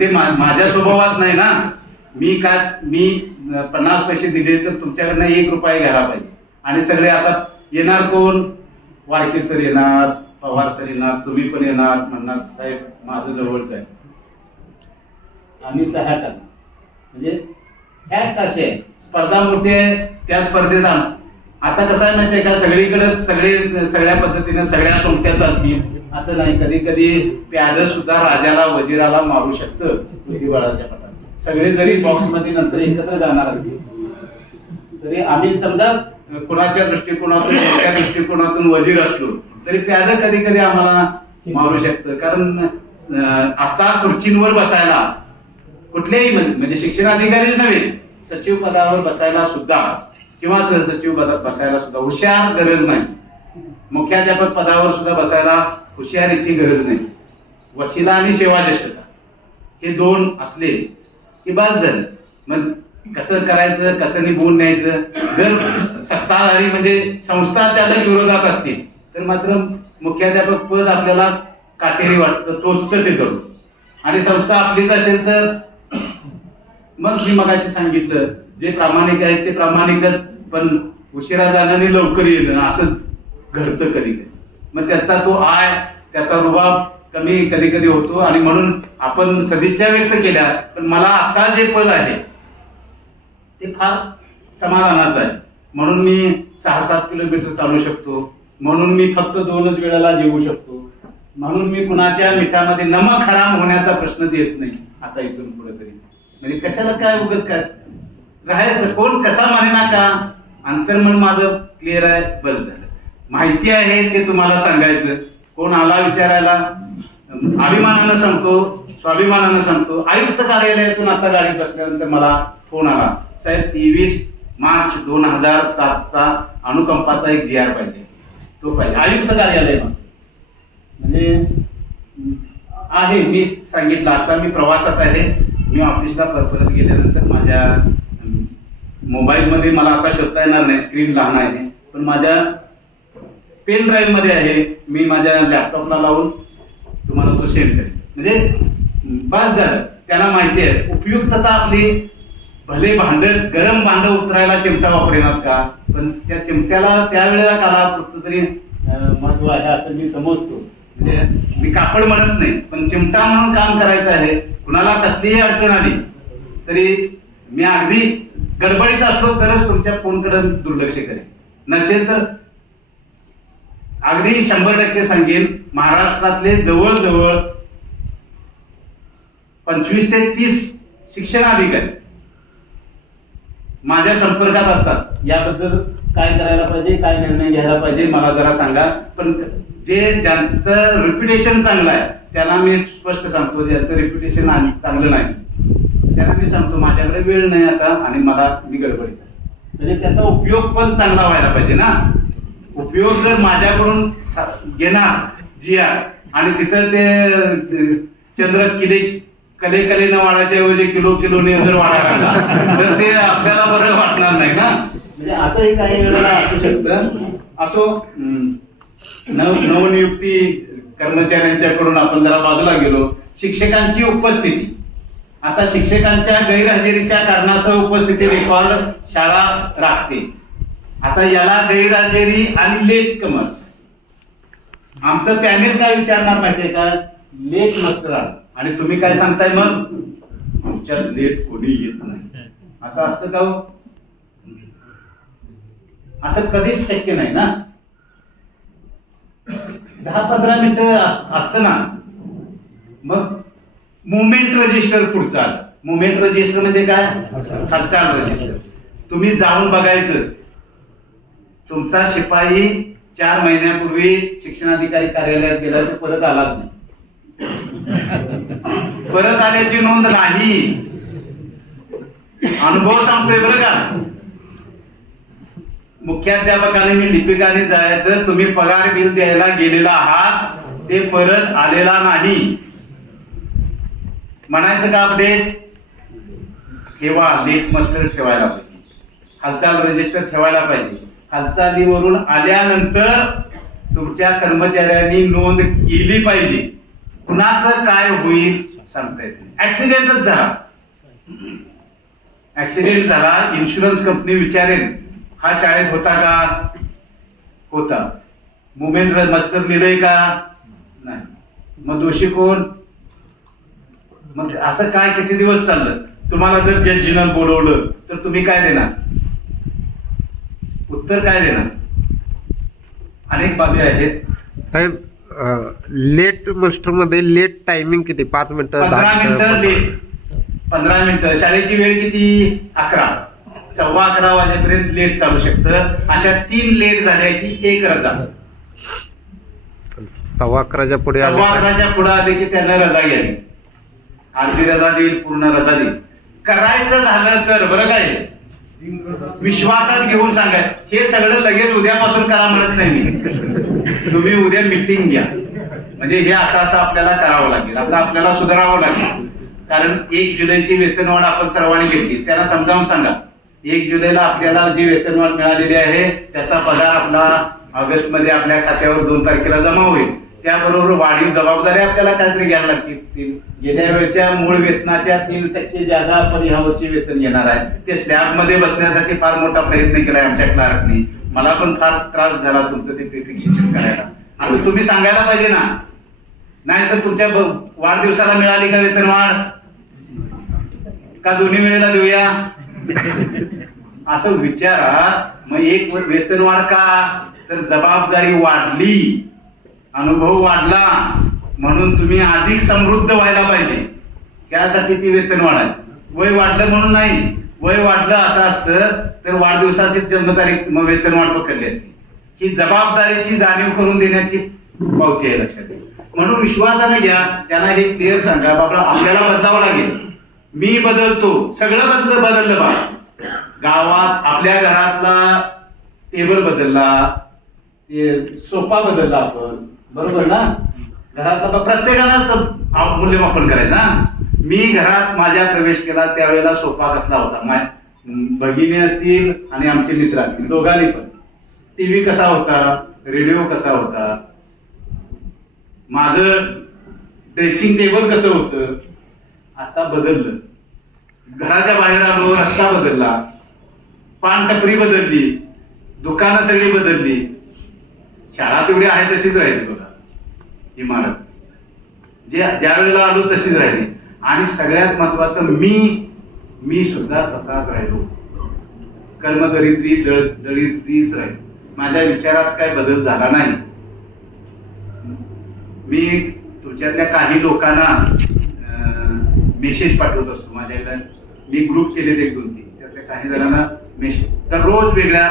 ते माझ्या स्वभावात नाही ना. मी 50 पैसे दिले तर तुमच्याकडनं 1 रुपया घ्यायला पाहिजे. आणि सगळे आता येणार कोण? वारके सर येणार, पवार सर येणार, तुम्ही पण येणार, म्हणणार साहेब माझं जवळच आहे, आम्ही सह्या करणार. म्हणजे फॅक्ट असे आहे, स्पर्धा मोठी आहे, त्या स्पर्धेत आता कसं आहे माहितीये का, सगळीकडे सगळ्या पद्धतीने सगळ्या सोमत्या चालतील असं नाही. कधी कधी प्याद सुद्धा राजाला वजिराला मारू शकतं बुद्धिबळाच्या पटात. सगळे जरी बॉक्स मध्ये नंतर एकत्र जाणार असतील तरी आम्ही समजा कुणाच्या दृष्टिकोनातून, मोठ्या दृष्टिकोनातून वजीर असलो तरी प्याद कधी कधी आम्हाला मारू शकतं. कारण आता खुर्चींवर बसायला कुठल्याही म्हणजे शिक्षणाधिकारीच नव्हे, सचिव पदावर बसायला सुद्धा किंवा सहसचिव पदात बसायला सुद्धा हुशार गरज नाही. मुख्याध्यापक पदावर सुद्धा बसायला हुशारीची गरज नाही. वशिला आणि सेवाज्येष्ठता हे 2 असले की बस झालं. मग कसं करायचं, कसं निभवून न्यायचं. जर सत्ताधारी म्हणजे संस्था चालक विरोधात असतील तर मात्र मुख्याध्यापक पद आपल्याला काटेरी वाटतं, टोचतं ते करू. आणि संस्था आपलीच असेल तर मग मी मगाशी सांगितलं, जे प्रामाणिक आहेत ते प्रामाणिकच, पण उशिरा जाणं आणि लवकर येणं असं घडतं कधी कधी. मग त्याचा त्याचा रुबाब कमी कधी कधी होतो. आणि म्हणून आपण सदिच्छा व्यक्त केल्या, पण मला आता जे पद आहे ते फार समाधानाचं आहे. म्हणून मी 6-7 किलोमीटर चालू शकतो, म्हणून मी फक्त 2च वेळेला जेवू शकतो, म्हणून मी कुणाच्या मिठामध्ये नमक हराम होण्याचा प्रश्नच येत नाही आता इथून पुढे तरी. म्हणजे कशाला काय उगाच काय राहायचं, कोण कसा म्हणेना का, अंतर्मन माझं क्लिअर आहे, बस झालं. माहिती आहे ते तुम्हाला सांगायचं. कोण आला विचारायला, अभिमानानं सांगतो, स्वाभिमानानं सांगतो. आयुक्त कार्यालयातून आता गाडीत बसल्यानंतर मला फोन आला, साहेब 23 मार्च 2007चा अनुकंपाचा एक GR पाहिजे, तो पाहिजे. आयुक्त कार्यालय म्हणजे आहे. मी सांगितलं आता मी प्रवासात आहे, मी ऑफिसला परत गेल्यानंतर माझ्या मोबाईलमध्ये मला आता शोधता येणार नाही, स्क्रीन लहान आहे, पण माझ्या पेन ड्राईव्ह मध्ये आहे. मी माझ्या लॅपटॉपला लावून तुम्हाला तो सेंड करेन. म्हणजे बस झालं. त्यांना माहिती आहे उपयुक्तता आपली. भले भांड गरम भांड उतरायला चिमटा वापरेनात का, पण त्या चिमट्याला त्यावेळेला कालापुरतं तरी महत्व आहे असं मी समजतो. म्हणजे मी कापड म्हणत नाही, पण चिमटा म्हणून काम करायचं आहे. कुणाला कसलीही अडचण आली तरी मी अगदी गडबडीत असलो तरच तुमच्या फोनकडे दुर्लक्ष करेन, नसेल तर अगदी 100% सांगेन. महाराष्ट्रातले जवळजवळ 25 ते 30 शिक्षण अधिकारी माझ्या संपर्कात असतात. याबद्दल काय करायला पाहिजे, काय निर्णय घ्यायला पाहिजे मला जरा सांगा. पण जे ज्यांचं रेप्युटेशन चांगलं आहे त्यांना मी स्पष्ट सांगतो, ज्यांचं रेप्युटेशन चांगलं नाही त्यांना मी सांगतो माझ्याकडे वेळ नाही आता आणि मी गडबडीत आहे. म्हणजे त्याचा उपयोग पण चांगला व्हायला पाहिजे ना. उपयोग जर माझ्याकडून घेणार GR आणि तिथं ते चंद्र कले कलेनं वाढायच्या ऐवजी किलोने जर वाढायला लागला तर ते आपल्याला बरं वाटणार नाही ना. म्हणजे असंही काही वेळेला असू शकतं. असो, नवनियुक्ती कर्मचाऱ्यांच्याकडून आपण जरा बाजूला गेलो. शिक्षकांची उपस्थिती, आता शिक्षकांच्या गैरहजेरीच्या कारणासह उपस्थिती रेकॉर्ड शाळा राखते. आता याला गैरहजेरी आणि लेट कमर्स, आमचं पॅनेल काय विचारणार माहितीये का, लेट मस्टर. आणि तुम्ही काय सांगताय मग, आमच्यात लेट कोणी येत नाही, असं असतं का हो? असं कधीच शक्य नाही ना. 10-15 मिनिटं असतं ना. मग मुवमेंट रजिस्टर पुढचं आलं. मुवमेंट रजिस्टर म्हणजे काय, हालचाल रजिस्टर. तुम्ही जाऊन बघायचं, तुमचा शिपाई 4 महिन्यापूर्वी शिक्षणाधिकारी कार्यालयात गेला तर परत आलाच नाही, परत आल्याची नोंद नाही. अनुभव सांगतोय बरं का. मुख्याध्यापकाने आणि लिपिकाने जायचं, तुम्ही पगार बिल द्यायला गेलेला आहात, ते परत आलेला नाही. म्हणायचं का अपडेट ठेवा, लेट मस्टर ठेवायला पाहिजे, हालचाल रजिस्टर ठेवायला पाहिजे. हालचालीवरून आल्यानंतर तुमच्या कर्मचाऱ्यांनी नोंद केली पाहिजे. कुणाचं काय होईल सांगता येत नाही. ऍक्सिडेंटच झाला, ऍक्सिडेंट झाला, इन्शुरन्स कंपनी विचारेल हा शाळेत होता का, होता. मुवमेंट मस्टर लिहिलंय का, नाही. मग दोषी कोण? मग असं काय किती दिवस चाललं? तुम्हाला जर जजनं बोलवलं तर तुम्ही काय देणार, उत्तर काय देणार? अनेक बाबी आहेत साहेब. लेट मास्टर मध्ये लेट टायमिंग किती, 5 मिनिटं, 15 मिनिटं लेट. 15 मिनिटं. शाळेची वेळ किती, 11, 11:15 वाजेपर्यंत लेट चालू शकतं. अशा 3 लेट झाल्या की 1 रजा. 11:15 पुढे 11:15 पुढे आले की त्यांना रजा घ्यावी. अर्धी रजा देईल, पूर्ण रजा देईल. करायचं झालं तर बरं काय, विश्वासात घेऊन सांगाय. हे सगळं लगेच उद्यापासून करा म्हणत नाही मी. तुम्ही उद्या मिटिंग घ्या, म्हणजे हे असं आपल्याला करावं लागेल. आता आपल्याला सुधारावं लागेल. कारण 1 जुलैची वेतनवाढ आपण सर्वांनी घेतली. त्यांना समजावून सांगा, 1 जुलैला आपल्याला जी वेतनवाढ मिळालेली आहे त्याचा पगार आपला ऑगस्ट मध्ये आपल्या खात्यावर 2 तारखेला जमा होईल. त्याबरोबर वाढीव जबाबदारी आपल्याला काहीतरी घ्यायला लागतील. गेल्या वेळच्या मूळ वेतनाच्या 3% जादा आपण यावर्षी वेतन घेणार आहे. ते स्लॅब मध्ये बसण्यासाठी फार मोठा प्रयत्न केलाय आमच्या क्लार्कनी. मला पण फार त्रास झाला तुमचं ते प्रिफिक्सेशन करायला. आता तुम्ही सांगायला पाहिजे ना, नाही तर तुमच्या वाढदिवसाला मिळाली का वेतनवाढ, का दोन्ही वेळेला देऊया? असं विचारा. मग एक वेतनवाढ का? तर जबाबदारी वाढली, अनुभव वाढला, म्हणून तुम्ही अधिक समृद्ध व्हायला पाहिजे, त्यासाठी ती वेतनवाढ आहे. वय वाढलं म्हणून नाही. वय वाढलं असं असतं तर वाढदिवसाची जन्मतारीख मग वेतनवाढ पकडली असते. ही जबाबदारीची जाणीव करून देण्याची पावती आहे, लक्षात घ्या. म्हणून विश्वासाने घ्या, त्यांना हे क्लिअर सांगा, बाबा आपल्याला बदलावं लागेल, मी बदलतो, सगळं बदललं बा. गावात आपल्या घरातला टेबल बदलला, सोफा बदलला आपण, बरोबर ना? घरातला प्रत्येकानं मूल्यमापन करायचं ना. मी घरात माझ्या प्रवेश केला त्यावेळेला सोफा कसला होता, भगिनी असतील आणि आमचे मित्र असतील, दोघांनी पण. टीव्ही कसा होता, रेडिओ कसा होता, माझं ड्रेसिंग टेबल कसं होतं, आता बदललं. घराच्या बाहेर आलो, रस्ता बदलला, पान टपरी बदलली, दुकानं सगळी बदलली, शाळा तेवढी आहे तशीच राहिली बघा, इमारत ज्या वेळेला आलो तशीच राहिली. आणि सगळ्यात महत्वाचं मी सुद्धा तसाच राहिलो, कर्मदरिद्री दरिद्रीच राहिलो. माझ्या विचारात काय बदल झाला नाही. मी तुमच्यातल्या काही लोकांना मेसेज पाठवत असतो. माझ्याकडे मी ग्रुप केलेत 1-2-3, त्यातल्या काही जणांना मेसेज दररोज वेगळ्या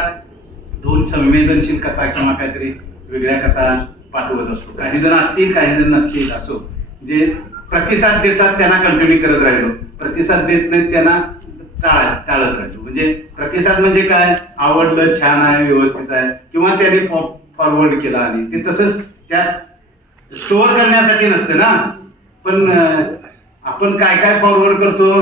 2 संवेदनशील कथा किंवा काहीतरी वेगळ्या कथा पाठवत असतो. काही जण असतील, काही जण नसतील, असो. जे प्रतिसाद देतात त्यांना कंटिन्यू करत राहिलो, प्रतिसाद देत नाहीत त्यांना टाळत राहिलो. म्हणजे प्रतिसाद म्हणजे काय, आवडलं, छान आहे, व्यवस्थित आहे, किंवा त्यांनी फॉरवर्ड केला. आणि ते तसंच त्यात स्टोअर करण्यासाठी नसतं ना. पण आपण काय काय फॉरवर्ड करतो,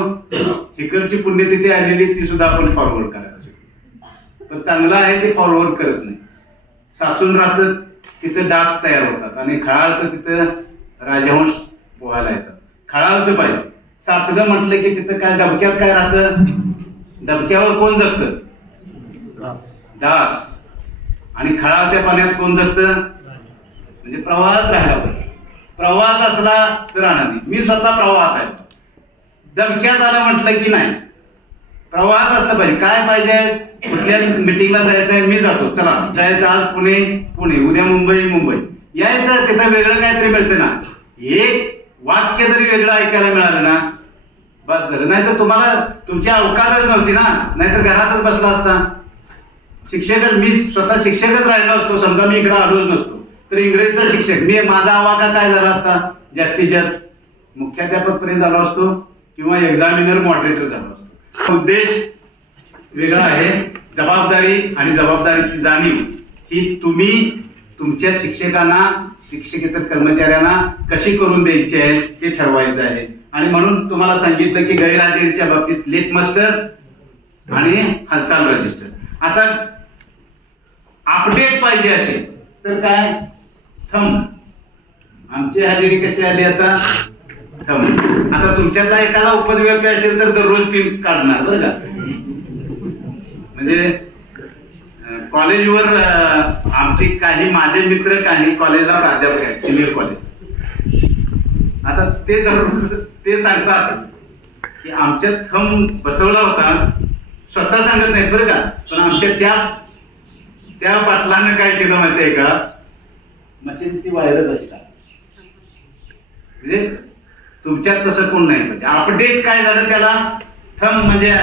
हिकडची पुण्यतिथी आलेली ती सुद्धा आपण फॉरवर्ड करायला शिकतो. पण चांगलं आहे ते फॉरवर्ड करत नाही. साचून राहतं तिथं डास तयार होतात, आणि खळाळतं तिथं राजहंश पोहायला येतात. खळाळतं पाहिजे. साचलं म्हटलं की तिथं काय डबक्यात काय राहतं, डबक्यावर कोण जगतं, डास. आणि खळाळत्या पाण्यात कोण जगतं, म्हणजे प्रवाहात राहायला पाहिजे. प्रवाहात असला तर आनंदी. मी स्वतः प्रवाहात आहे. डबक्यात आलं म्हटलं की नाही, प्रवाहात असलं पाहिजे. काय पाहिजे, कुठल्या मिटिंगला जायचंय, मी जातो, चला जायचं, आज पुणे, उद्या मुंबई, यायचं. तिथं वेगळं काहीतरी मिळतं ना, एक वाक्य जरी वेगळं ऐकायला मिळालं ना, बस झालं. नाहीतर तुम्हाला तुमची अवकाशच नव्हती ना, नाहीतर घरातच बसला असता. मी स्वतः शिक्षकच राहिलो असतो, समजा मी इकडे आलोच नसतो तर इंग्रजीचा शिक्षक, माझा आवाका काय झाला असता, जास्तीत जास्त मुख्याध्यापक पर्यंत झालो असतो, किंवा एक्झामिनर मॉडरेटर झालो असतो. उद्देश वेगळा आहे. जबाबदारी आणि जबाबदारीची जाणीव ही तुम्ही तुमच्या शिक्षकांना, शिक्षकेतर कर्मचाऱ्यांना कशी करून द्यायची आहे ते ठरवायचं आहे. आणि म्हणून तुम्हाला सांगितलं की गैरहजेरीच्या बाबतीत लेट मास्टर आणि हालचाल रजिस्टर. आता अपडेट पाहिजे असेल तर काय, थंब. आमची हजेरी कशी आली आता, थंब. आता तुमच्यातला एखादा उपद्व्यापी असेल तर दररोज पिन काढणार, बरं का. म्हणजे कॉलेजवर आमचे काही माझे मित्र काही कॉलेजला प्राध्यापक आहेत, सिनियर कॉलेज. आता ते सांगतात की आमच्यात थंब बसवला होता, स्वतः सांगत नाहीत बरं का, पण आमच्या त्या पाटलानं काय केलं माहिती आहे का, मशीनची वायरच असतात. म्हणजे तुमच्यात तसं कोण नाही पाहिजे. अपडेट काय झालं त्याला, थंब म्हणजे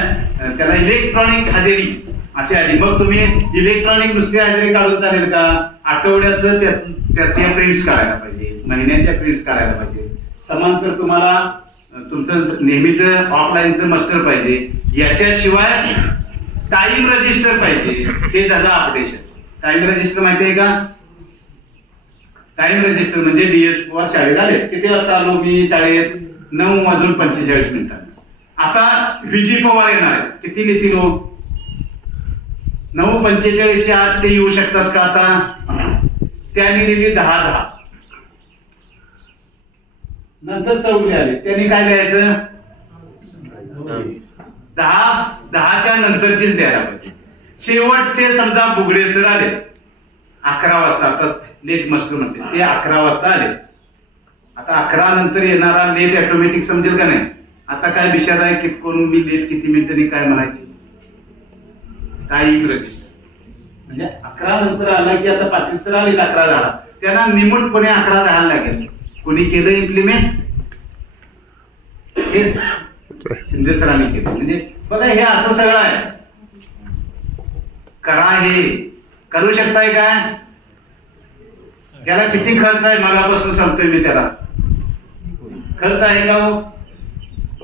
त्याला इलेक्ट्रॉनिक हजेरी अशी आली. मग तुम्ही इलेक्ट्रॉनिक नुसती हजेरी काढून चालेल का, आठवड्याचं त्याच्या प्रिंट्स काढायला पाहिजे, महिन्याच्या प्रिंट्स काढायला पाहिजे. समांतर तुम्हाला तुमचं नेहमीचं ऑफलाईनचं मास्टर पाहिजे. याच्याशिवाय टाइम रजिस्टर पाहिजे. हे झालं अपडेशन. टाइम रजिस्टर माहिती आहे का, टाइम रजिस्टर म्हणजे DS शाळेत आले, किती वाजता आलो मी शाळेत, 9:45. आता VG पवार येणार आहे, किती नेतील हो, 9:45च्या आत ते येऊ शकतात का. आता त्यांनी दिली 10:10. नंतर चौघे आले, त्यांनी काय द्यायचं, 10:10च्या नंतरचीच द्यायला पाहिजे. शेवटचे समजा बुगडे सर आले 11 वाजता, आता लेट मास्टर म्हणते ते 11 वाजता आले. आता 11 नंतर येणारा लेट ऑटोमॅटिक समजेल का नाही. आता काय विषय आहे की कोण मी लेट किती मिनिटांनी काय म्हणायचे, टाईम रजिस्टर. म्हणजे 11 नंतर आला की आता पाटील सर आले 11 झाला, त्यांना निमूटपणे 11 द्यायला लागेल. कोणी केलं इम्प्लिमेंट? हे शिंदे सरांनी केलं. म्हणजे बघा हे असं सगळं आहे. करा, हे करू शकताय काय? त्याला किती खर्च आहे मागापासून सांगतोय मी. त्याला खर्च आहे का हो?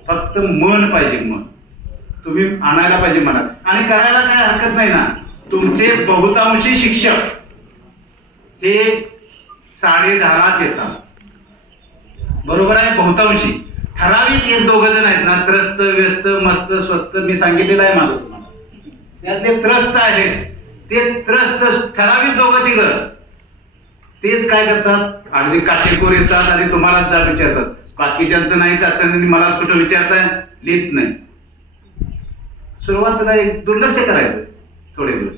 फक्त मन पाहिजे, मन तुम्ही आणायला पाहिजे मनात, आणि करायला काय हरकत नाही ना. तुमचे बहुतांशी शिक्षक हे 10:30 येतात, बरोबर आहे. बहुतांशी ठराविक 1-2 जण आहेत ना, त्रस्त व्यस्त मस्त स्वस्त, मी सांगितलेलं आहे माझं तुम्हाला. त्यातले त्रस्त आहेत, ते त्रस्त ठराविक 2-3 तेच काय करतात, अगदी काटेकोर येतात आणि तुम्हालाच जा विचारतात. बाकीच्यांचं नाही त्याचं मलाच कुठं विचारताय, लिहित नाही. सुरुवातीला एक दुर्लक्ष करायचं थोडे दिवस.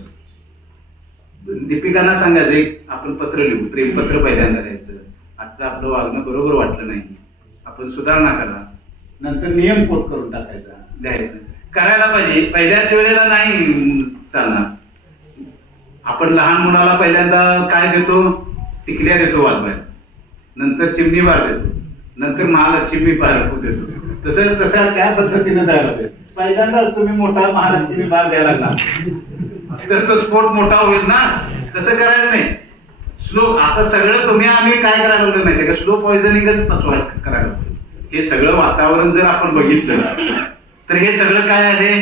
दीपिकांना सांगायचं एक आपण पत्र लिहू, प्रेमपत्र पहिल्यांदा लिहायचं. आजचं आपलं वागणं बरोबर वाटलं नाही, आपण सुधारणा करा. नंतर नियम कोट करून टाकायचा, लिहायचं. करायला पाहिजे. पहिल्याच वेळेला नाही चालणार. आपण लहान मुलाला पहिल्यांदा काय देतो, टिकल्या देतो वाजवायला, नंतर चिमणी बार देतो, नंतर महालक्ष्मी बार देतो. तसं त्या पद्धतीने जायला पाहिजे. पहिल्यांदाच तुम्ही मोठा महालक्ष्मी बार द्यायला लागला तर तो स्फोट मोठा होईल ना. तसं करायचं नाही. स्लो. आता सगळं तुम्ही आम्ही काय करायला लागलो माहितीये का, स्लो पॉइझनिंगच करायला. हे सगळं वातावरण जर आपण बघितलं तर हे सगळं काय आहे,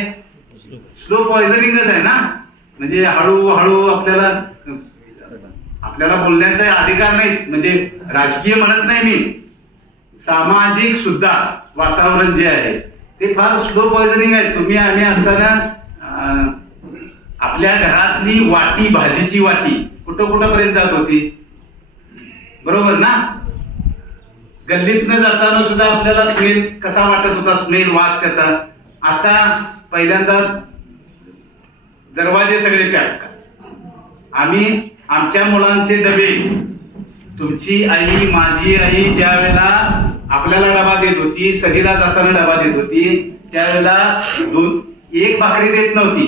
स्लो पॉइझनिंगच आहे ना. म्हणजे हळूहळू आपल्याला बोलण्याचा अधिकार नाही. म्हणजे राजकीय म्हणत नाही मी, सामाजिक सुद्धा वातावरण जे आहे ते फार स्लो पॉइझनिंग आहे. तुम्ही आम्ही असताना आपल्या घरातली वाटी, भाजीची वाटी कुठपर्यंत जात होती, बरोबर ना. गल्लीतनं जाताना सुद्धा आपल्याला स्मेल कसा वाटत होता, स्मेल, वास त्याचा. आता पहिल्यांदा दरवाजे सगळे पॅक. आम्ही आमच्या मुलांचे डबे, तुमची आई माझी आई ज्या वेळेला आपल्याला डबा देत होती, सगळीला जाताना डबा देत होती, त्यावेळेला 1 भाकरी देत नव्हती,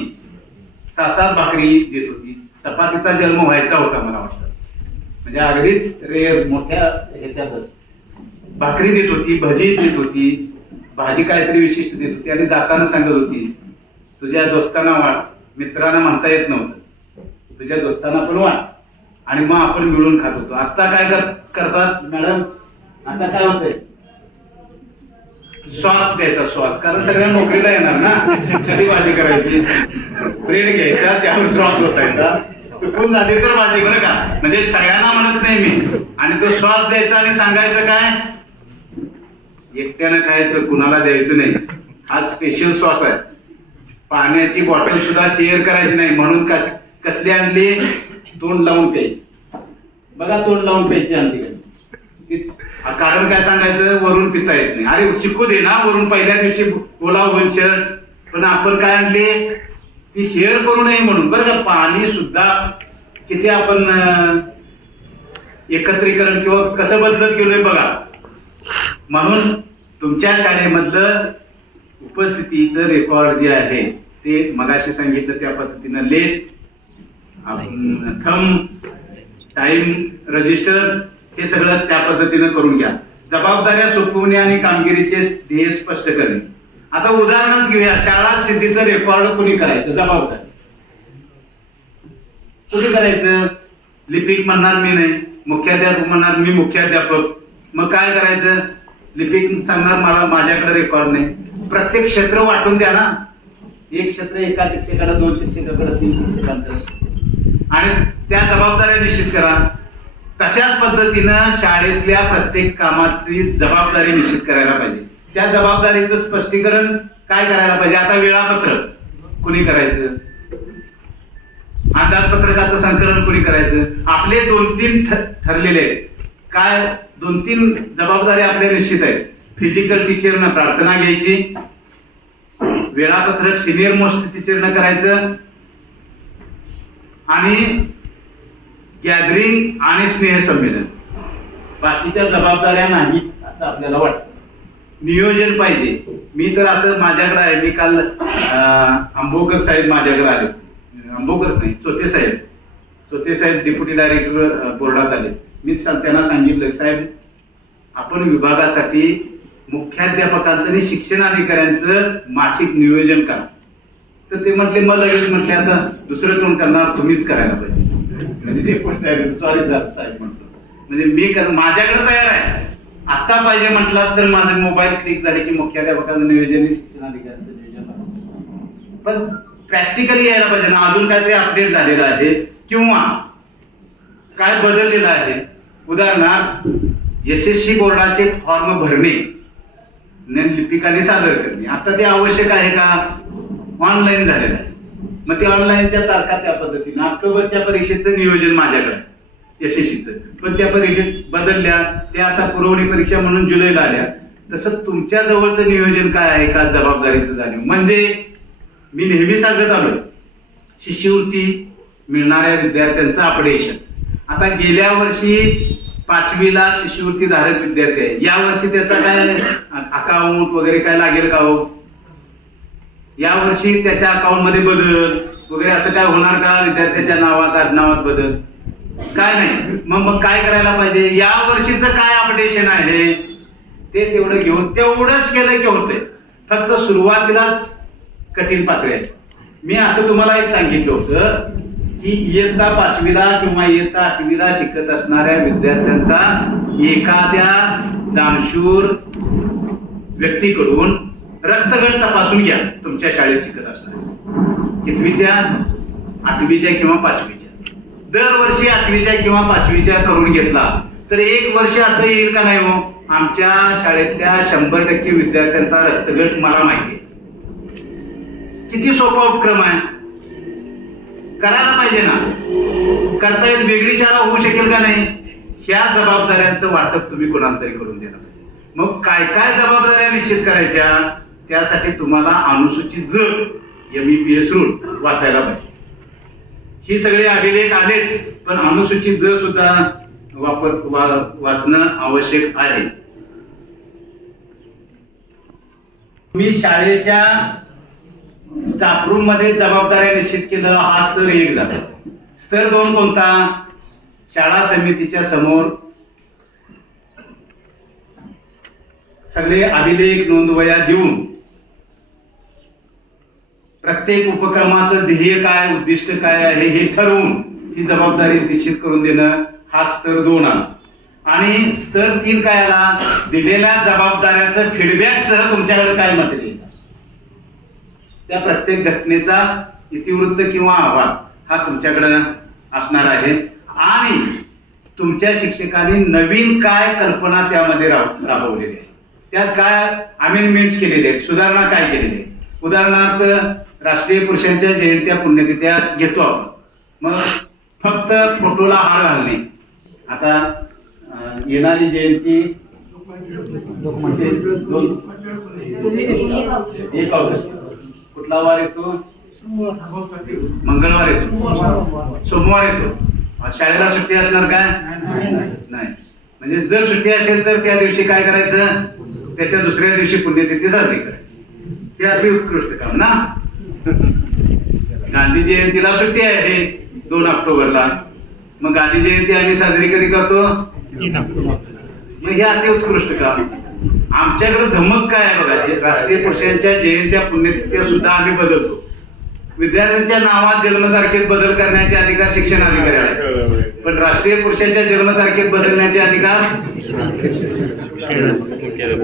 6-7 भाकरी देत होती. चपातीचा जन्म व्हायचा होता मला वाटतं. म्हणजे अगदीच रेअर मोठ्या ह्याच्यातच भाकरी देत होती, भजी देत होती, भाजी काहीतरी विशिष्ट देत होती. आणि जाताना सांगत होती तुझ्या दोस्तांना वाट, मित्रांना म्हणता येत नव्हतं, तुझ्या दोस्तांना पण वाट. आणि मग आपण मिळून खात होतो. आता काय करतात मॅडम, आता काय होतंय, श्वास घ्यायचा, श्वास. कारण सगळ्या नोकरीला येणार ना, कधी भाजी करायची, ब्रेड घ्यायचा, त्यावर श्वास होतायचा. चुकून झाली तर भाजी, बरं का. म्हणजे सगळ्यांना म्हणत नाही मी. आणि तो श्वास द्यायचा आणि सांगायचं काय, एकट्यानं खायचं, कुणाला द्यायचं नाही. हा स्पेशल श्वास आहे. पाण्याची बॉटल सुद्धा शेअर करायची नाही. म्हणून कसली आणली, तोंड लावून प्यायची. बघा, तोंड लावून प्यायची आणली. कारण काय सांगायचं, वरून पिता येत नाही. अरे शिकू दे ना, वरून पहिल्या दिवशी बोलावं शेअर. पण आपण काय आणले, ती शेअर करू नये म्हणून, बरं का. पाणी सुद्धा किती आपण एकत्रीकरण किंवा कसं बदलत गेलोय बघा. म्हणून तुमच्या शाळेमधलं उपस्थितीचं रेकॉर्ड जे आहे ते मगाशी सांगितलं त्या पद्धतीनं लेट, थंब, टाइम रजिस्टर, हे सगळं त्या पद्धतीनं करून घ्या. जबाबदाऱ्या सोपवणे आणि कामगिरीचे ध्येय स्पष्ट करणे. आता उदाहरणच घेऊया, शाळा सिद्धीचं रेकॉर्ड कुणी करायचं, जबाबदारी कुणी करायचं. लिपिक म्हणणार मी नाही, मुख्याध्यापक म्हणणार मी मुख्याध्यापक. मग काय करायचं, लिपिक सांगणार मला माझ्याकडे रेकॉर्ड नाही. प्रत्येक क्षेत्र वाटून द्या ना. एक क्षेत्र एका शिक्षकाला, 2 शिक्षकाकडे, 3 शिक्षकांकडे, आणि त्या जबाबदाऱ्या निश्चित करा. तशाच पद्धतीनं शाळेतल्या प्रत्येक कामाची जबाबदारी निश्चित करायला पाहिजे. त्या जबाबदारीचं स्पष्टीकरण काय करायला पाहिजे. आता वेळापत्रक कुणी करायचं, अंदाजपत्रकाचं संकलन कुणी करायचं. आपले 2-3 ठरलेले आहेत. काय 2-3 जबाबदारी आपल्या निश्चित आहेत. फिजिकल टीचरनं प्रार्थना घ्यायची, वेळापत्रक सिनियर मोस्ट टीचरनं करायचं, आणि गॅदरिंग आणि स्नेहसंमेलन. बाकीच्या जबाबदाऱ्या नाही असं आपल्याला वाटतं. नियोजन पाहिजे. मी तर असं माझ्याकडे आहे, मी काल आंबोकर साहेब माझ्याकडे आले, अंबोकरच नाही, चोते साहेब डेप्युटी डायरेक्टर बोर्डात आले. मी त्यांना सांगितलं, साहेब आपण विभागासाठी मुख्याध्यापकांचं आणि शिक्षण अधिकाऱ्यांचं मासिक नियोजन करा. तर ते म्हटले, मग लगेच म्हटले आता दुसरं कोण करणार, तुम्हीच करायला पाहिजे. म्हणजे डेप्युटी डायरेक्टर सॉरी साहेब म्हणतो, म्हणजे मी माझ्याकडे तयार आहे, आता पाहिजे म्हटला तर माझे मोबाईल क्लिक झाले की मुख्याध्यापकांचं नियोजन, शिक्षण अधिकाऱ्यांचं नियोजन. पण प्रॅक्टिकली यायला पाहिजे ना, अजून काहीतरी अपडेट झालेलं आहे किंवा काय बदललेलं आहे. उदाहरणार्थ SSC बोर्डाचे फॉर्म भरणे, लिपिकाने सादर करणे, आता ते आवश्यक आहे का, ऑनलाईन झालेलं आहे. मग ते ऑनलाईनच्या तारखा त्या पद्धतीने, ऑक्टोबरच्या परीक्षेचं नियोजन माझ्याकडे SSCचं, पण त्या परीक्षेत बदलल्या, त्या आता पुरवणी परीक्षा म्हणून जुलैला आल्या. तसं तुमच्या जवळचं नियोजन काय आहे का, जबाबदारीचं जाणीव. म्हणजे मी नेहमी सांगत आलो, शिष्यवृत्ती मिळणाऱ्या विद्यार्थ्यांचं अपडेशन. आता गेल्या वर्षी 5वीला शिष्यवृत्ती धारक विद्यार्थी आहे, या वर्षी त्याचा काय अकाउंट वगैरे काय लागेल का हो, या वर्षी त्याच्या अकाउंट मध्ये बदल वगैरे असं काय होणार का, विद्यार्थ्याच्या नावात आडनावात बदल काय नाही. मग काय करायला पाहिजे, या वर्षीचं काय अपडेशन आहे ते तेवढं घेऊन तेवढंच केलं की होतंय. फक्त सुरुवातीलाच कठीण पातळी आहे. मी असं तुम्हाला एक सांगितलं होतं की इयत्ता 5वीला किंवा इयत्ता 8वीला शिकत असणाऱ्या विद्यार्थ्यांचा एखाद्या दानशूर व्यक्तीकडून रक्तगट तपासून घ्या. तुमच्या शाळेत शिकत असणाऱ्या 7वीच्या 8वीच्या किंवा 5वीच्या, दरवर्षी 8वीच्या किंवा 5वीच्या करून घेतला तर एक वर्ष असं येईल का नाही हो, आमच्या शाळेतल्या 100% विद्यार्थ्यांचा रक्तगट मला माहिती आहे. किती सोपा उपक्रम आहे, करायला पाहिजे ना. करता येईल, वेगळी शाळा होऊ शकेल का नाही, ह्या जबाबदाऱ्यांचं वाटप तुम्ही कोणाला तरी करून देणार. मग काय काय जबाबदाऱ्या निश्चित करायच्या, त्यासाठी तुम्हाला अनुसूचित ज MEPS रूल वाचायला पाहिजे. ही सगळे अभिलेख आलेच, पण अनुसूचित ज सुद्धा वाचणं आवश्यक आहे. मी शाळेच्या स्टाफ रूम मध्ये जबाबदाऱ्या निश्चित केलं, हा स्तर 1 झाला. स्तर 2 कोणता, शाळा समितीच्या समोर सगळे अभिलेख नोंदवया देऊन प्रत्येक उपक्रमाचं ध्येय काय, उद्दिष्ट काय आहे हे ठरवून ही जबाबदारी निश्चित करून देणं, हा स्तर 2 आला. आणि स्तर 3 काय आला, दिलेल्या जबाबदाऱ्याचं फीडबॅक सह तुमच्याकडे काय मटेरियल, त्या प्रत्येक घटनेचा इतिवृत्त किंवा अहवाल हा तुमच्याकडे असणार आहे. आणि तुमच्या शिक्षकांनी नवीन काय कल्पना त्यामध्ये राबवलेली आहे, त्यात काय अमेंडमेंट्स केलेले आहेत, सुधारणा काय केलेली आहे. उदाहरणार्थ राष्ट्रीय पुरुषांच्या जयंत्या पुण्यतिथ्या घेतो आपण, मग फक्त फोटोला हार घालणे. आता येणारी जयंती 1 ऑगस्ट, कुठला वार येतो, मंगळवार येतो, सोमवार येतो. शाळेला सुट्टी असणार काय, नाही. म्हणजे जर सुट्टी असेल तर त्या दिवशी काय करायचं, त्याच्या दुसऱ्या दिवशी पुण्यतिथी साजरी करायची. हे अति उत्कृष्ट काम ना. गांधी जयंतीला सुट्टी आहे 2 ऑक्टोबरला, मग गांधी जयंती आम्ही साजरी कधी करतो, 3 ऑक्टोबर. मग हे अति उत्कृष्ट काम. आमच्याकडे धमक काय आहे बघा, राष्ट्रीय पुरुषांच्या जयंत्या पुण्यतिथ्या सुद्धा आम्ही बदलतो. विद्यार्थ्यांच्या नावात जन्मतारखेत बदल करण्याचे अधिकार शिक्षण अधिकारी आहे, पण राष्ट्रीय पुरुषांच्या जन्मतारखेत बदलण्याचे अधिकार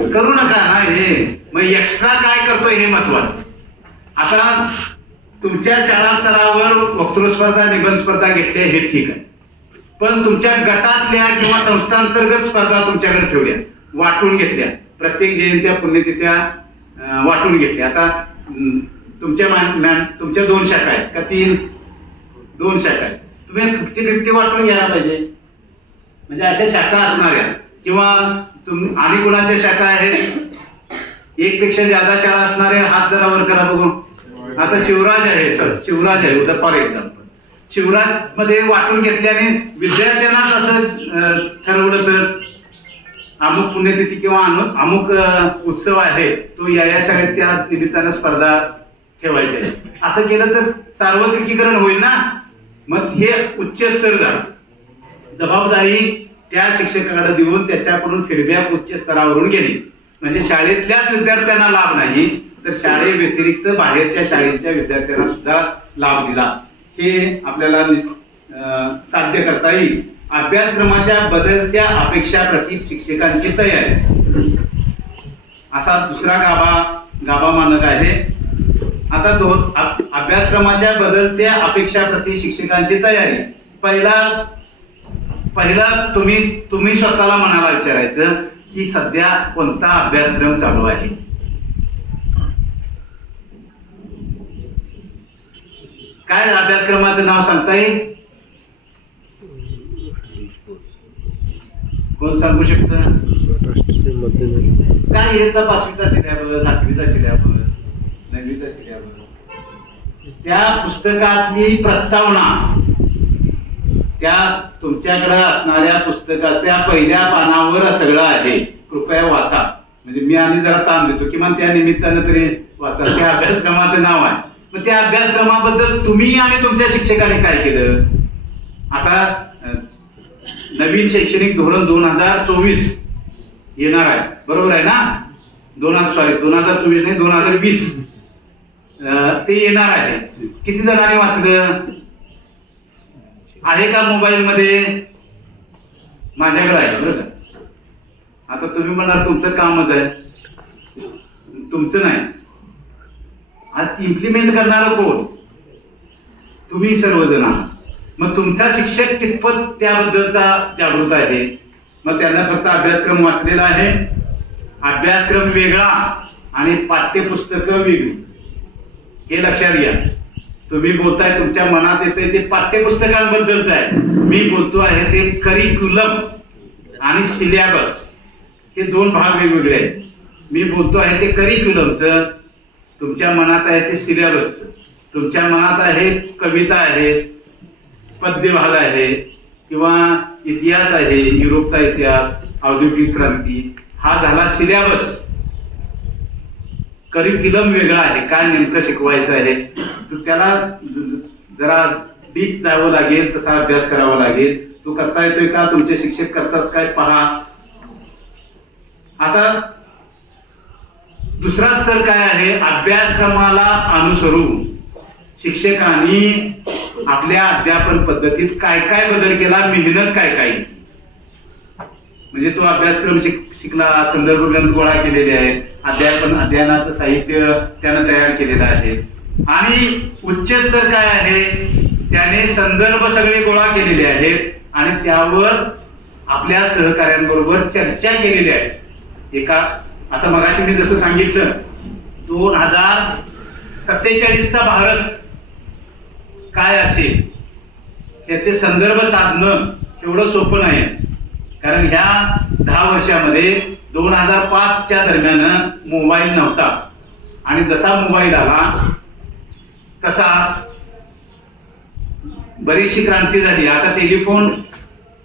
करू नका ना. हे मग एक्स्ट्रा काय करतोय हे महत्वाचं. आता तुमच्या शाळा स्तरावर वक्तृत्व स्पर्धा, निबंध स्पर्धा घेतल्या हे ठीक आहे, पण तुमच्या गटातल्या किंवा संस्थांतर्गत स्पर्धा तुमच्याकडे ठेवल्या, वाटून घेतल्या, प्रत्येक जयंत्या पुण्यतिथ्या वाटून घेतल्या. आता तुमच्या 2 शाखा आहेत का 3, 2 शाखा आहेत, तुम्ही 50-50 वाटून घ्यायला पाहिजे. म्हणजे अशा शाखा असणाऱ्या किंवा आणि कुणाच्या शाखा आहेत, 1 पेक्षा जादा शाळा असणाऱ्या हात जरा वर करा बघू. आता शिवराज आहे, सर शिवराज आहे उद्या फॉर एक्झाम्पल, शिवराज मध्ये वाटून घेतल्याने विद्यार्थ्यांना असं ठरवलं तर अमुक पुण्यतिथी किंवा अमुक उत्सव आहे तो या शाळेत त्या निमित्तानं स्पर्धा ठेवायची आहे, असं केलं तर सार्वत्रिकीकरण होईल ना. मग हे उच्च स्तर झालं. जबाबदारी त्या शिक्षकाकडे देऊन त्याच्याकडून फीडबॅक उच्च स्तरावरून घेणे. म्हणजे शाळेतल्याच विद्यार्थ्यांना लाभ नाही तर शाळे व्यतिरिक्त बाहेरच्या शाळेच्या विद्यार्थ्यांना सुद्धा लाभ दिला. हे आपल्याला साध्य करता येईल. अभ्यासक्रमाच्या बदलत्या अपेक्षा प्रति शिक्षकांची तयारी असा दुसरा गाभा मानक आहे. आता अभ्यासक्रमाच्या बदलत्या अपेक्षा प्रति शिक्षकांची तयारी. पहिला तुम्ही स्वतःला मनाला विचारायचं की सध्या कोणता अभ्यासक्रम चालू आहे. काय अभ्यासक्रमाचं नाव सांगता येईल? कोण सांगू शकतं? काय येतं? 5वीचा सिलेबस, 8वीचा सिलेबस, 9वीचा सिलेबस. त्या पुस्तकातली प्रस्तावना त्या तुमच्याकडे असणाऱ्या पुस्तकाच्या पहिल्या पानावर सगळं आहे. कृपया वाचा. म्हणजे मी आणि जरा ताण देतो किमान त्या निमित्तानं तरी वाचा. त्या अभ्यासक्रमाचं नाव आहे. मग त्या अभ्यासक्रमाबद्दल तुम्ही आणि तुमच्या शिक्षकाने काय केलं? आता नवीन शैक्षणिक धोरण 2024 येणार आहे, बरोबर आहे ना? 2024 नाही 2020 ते येणार आहे. किती जणांनी वाचलं आहे का? मोबाईल मध्ये माझ्याकडे आहे बरं का. आता तुम्ही म्हणाल तुमचं कामच आहे. तुमचं नाही. आज इम्प्लिमेंट करणार कोण? तुम्ही सर्वजण आहात. मग तुमचा शिक्षक कितपत त्याबद्दलचा जागृत आहे? मग त्यांना फक्त अभ्यासक्रम वाचलेला आहे. अभ्यासक्रम वेगळा आणि पाठ्यपुस्तकं वेगळी, हे लक्षात घ्या. तुम्ही बोलताय तुमच्या मनात येते ते पाठ्यपुस्तकांबद्दलच आहे. मी बोलतो आहे ते करिक्युलम आणि सिलेबस, हे दोन भाग वेगवेगळे आहेत. मी बोलतो आहे ते करिक्युलमचं, तुमच्या मनात आहे ते सिलेबसचं. तुमच्या मनात आहे कविता आहे, पद्य भाग आहे किंवा इतिहास आहे, युरोपचा इतिहास, औद्योगिक क्रांती, हा झाला सिलेबस. करिक्युलम वेगळा आहे, काय नेमकं शिकवायचं आहे. तर त्याला जरा डीप जावं लागेल, तसा अभ्यास करावा लागेल. तो करता येतोय का, तुमचे शिक्षक करतात काय पहा. आता दुसरा स्तर काय आहे? अभ्यासक्रमाला अनुसरून शिक्षकांनी आपल्या अध्यापन पद्धतीत काय काय बदल केला, मेहनत काय काय. म्हणजे तो अभ्यासक्रम शिकला, संदर्भ ग्रंथ गोळा केलेले आहे, अध्ययनाचं साहित्य त्यानं तयार केलेलं आहे. आणि उच्च स्तर काय आहे? त्याने संदर्भ सगळे गोळा केलेले आहेत आणि त्यावर आपल्या सहकार्यांबरोबर चर्चा केलेली आहे. आता मगाशी मी जसं सांगितलं 2047चा भारत काय असेल त्याचे संदर्भ साधणं एवढं सोपं नाही. कारण ह्या 10 वर्षामध्ये 2005च्या दरम्यान मोबाईल नव्हता आणि जसा मोबाईल आला तसा बरीचशी क्रांती झाली. आता टेलिफोन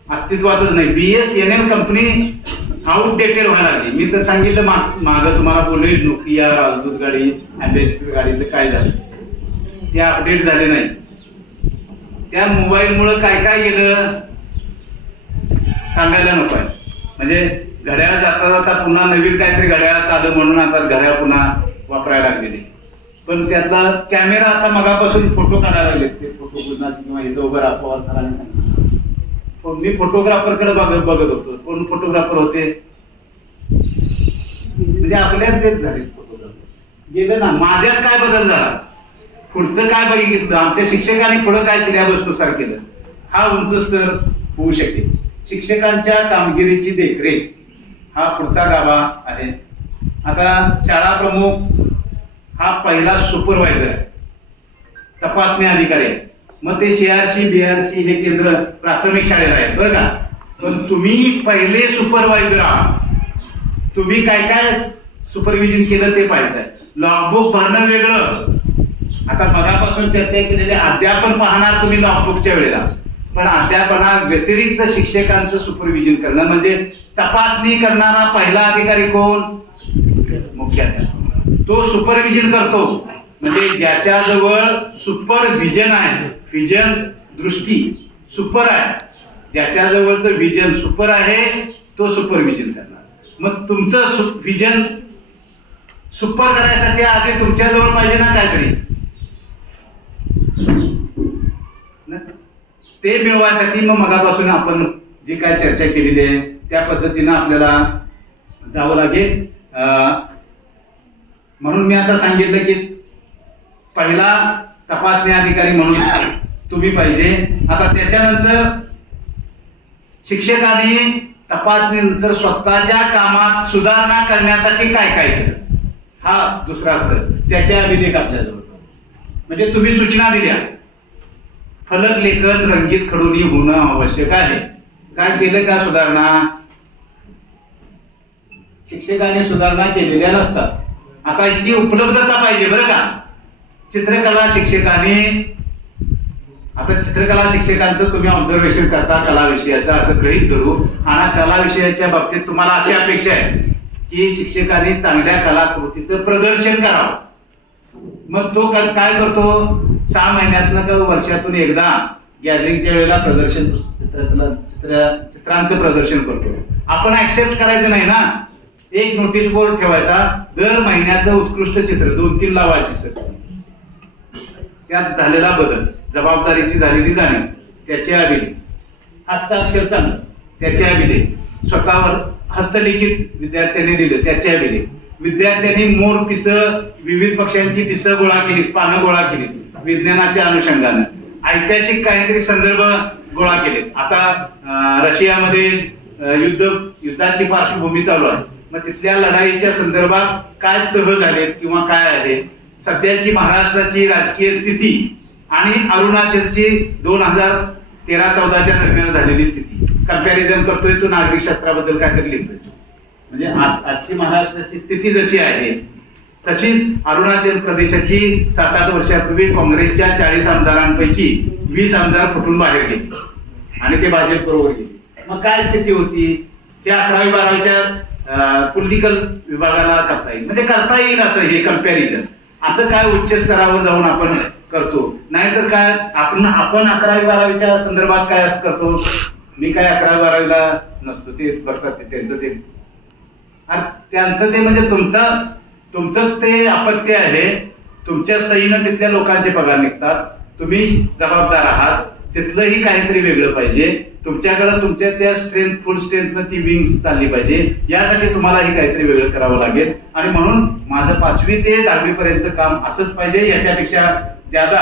अस्तित्वातच नाही. BSNL कंपनी आउटडेटेड व्हायला लागली. मी तर सांगितलं मागं तुम्हाला बोलले नोकिया, राजदूत गाडी, अँबेसिडर गाडीचं काय झालं, ते अपडेट झाले नाही. त्या मोबाईलमुळे काय काय गेलं सांगायला नको आहे. म्हणजे घड्याळ जाता जाता पुन्हा नवीन काहीतरी घड्याळात आलं म्हणून आता घड्याळ पुन्हा वापरायला लागलेले. पण त्यातला कॅमेरा आता मगापासून फोटो काढायला लागले. ते फोटो किंवा इथं उभं राहावं सरांनी सांगितलं. मी फोटोग्राफरकडे बघत होतो. कोण फोटोग्राफर होते? म्हणजे आपल्याच तेच झाले फोटोग्राफर. गेलं ना. माझ्यात काय बदल झाला, पुढचं काय बघितलं, आमच्या शिक्षकांनी पुढं काय सिलेबसनुसार केलं, हा उंच स्तर होऊ शकेल. शिक्षकांच्या कामगिरीची देखरेख हा पुढचा गाभा आहे. आता शाळा प्रमुख हा पहिला सुपरवायझर आहे, तपासणी अधिकारी आहे. मग ते CRC BRC हे केंद्र प्राथमिक शाळेला आहेत बरं का. पण तुम्ही पहिले सुपरवायझर आहात. तुम्ही काय काय सुपरविजन केलं ते पाहिजे. लॉगबुक भरणं वेगळं. आता मगापासून चर्चा केलेली अध्यापन पाहणार तुम्ही लॉगबुकच्या वेळेला, पण अध्यापना व्यतिरिक्त शिक्षकांचं सुपरविजन करणं म्हणजे तपासणी करणारा पहिला अधिकारी कोण? मुख्याध्यापक. तो सुपरविजन करतो म्हणजे ज्याच्याजवळ सुपर व्हिजन आहे, व्हिजन दृष्टी सुपर आहे, ज्याच्याजवळचं व्हिजन सुपर आहे तो सुपरव्हिजन करणार. मग तुमचं व्हिजन सुपर करायसाठी आधी तुमच्याजवळ पाहिजे ना काहीतरी, ते मिळवायसाठी मग मगापासून आपण जी काय चर्चा केलेली आहे त्या पद्धतीनं आपल्याला जावं लागेल. म्हणून मी आता सांगितलं की पहिला तपासणी अधिकारी म्हणून तुम्ही पाहिजे. आता त्याच्यानंतर शिक्षकांनी तपासणीनंतर स्वतःच्या कामात सुधारणा करण्यासाठी काय काय केलं हा दुसरा स्तर, त्याचे अभिलेख आपल्याजवळ. म्हणजे तुम्ही सूचना दिल्या, फलक लेखन रंगीत खडूनी होणं आवश्यक आहे. काय केलं का सुधारणा? शिक्षकांनी सुधारणा केलेल्या नसतात. आता इतकी उपलब्धता पाहिजे बरं का. चित्रकला शिक्षकांनी, आता चित्रकला शिक्षकांचं तुम्ही ऑब्झर्वेशन करता कला विषयाचं असं गृहीत धरू, आणि कला विषयाच्या बाबतीत तुम्हाला अशी अपेक्षा आहे की शिक्षकांनी चांगल्या कलाकृतीचं प्रदर्शन करावं. मग तो काय करतो, 6 महिन्यातनं किंवा वर्षातून एकदा गॅदरिंगच्या वेळेला प्रदर्शन, चित्रांचं प्रदर्शन करतो. आपण ऍक्सेप्ट करायचं नाही ना. एक नोटीस बोर्ड ठेवायचा, दर महिन्याचं उत्कृष्ट चित्र 2-3 लावायची सर, त्यात झालेला बदल, जबाबदारीची झालेली जाणीव, त्याचे अभिलेख, हस्ताक्षर चांगलं त्याचे अभिलेख, स्वतःवर हस्तलिखित विद्यार्थ्यांनी दिलं त्याचे अभिलेख, विद्यार्थ्यांनी मोर पिसं, विविध पक्ष्यांची पिसं गोळा केली, पानं गोळा केली विज्ञानाच्या अनुषंगानं, ऐतिहासिक काहीतरी संदर्भ गोळा केले. आता रशियामध्ये युद्धाची पार्श्वभूमी चालू आहे, मग तिथल्या लढाईच्या संदर्भात काय तह झालेत किंवा काय आहे, सध्याची महाराष्ट्राची राजकीय स्थिती आणि अरुणाचलची 2013-14 दरम्यान झालेली स्थिती कंपॅरिझन करतोय. तो नागरिक शास्त्राबद्दल काहीतरी लिहितोय. म्हणजे आजची महाराष्ट्राची स्थिती जशी आहे तशीच अरुणाचल प्रदेशाची 7-8 वर्षापूर्वी काँग्रेसच्या 40 आमदारांपैकी 20 आमदार फुटून बाहेर गेले आणि ते भाजप बरोबर गेले. मग काय स्थिती होती, त्या 11वी-12वीच्या पॉलिटिकल विभागाला करता येईल, म्हणजे करता येईल असं हे कंपॅरिझन. असं काय उच्च स्तरावर जाऊन आपण करतो, नाहीतर काय आपण 11वी-12वीच्या संदर्भात काय असं करतो. मी काय 11वी-12वीला नसतो, ते बघतात त्यांचं ते म्हणजे तुमचंच ते अपत्य आहे. तुमच्या सहीनं तिथल्या लोकांचे पगार निघतात, तुम्ही जबाबदार आहात, तिथलंही काहीतरी वेगळं पाहिजे. तुमच्याकडे तुमच्या त्या फुल स्ट्रेंथनं ती विंग्स चालली पाहिजे. यासाठी तुम्हालाही काहीतरी वेगळं करावं लागेल. आणि म्हणून माझं 5वी ते 10वी पर्यंतचं काम असंच पाहिजे. याच्यापेक्षा ज्यादा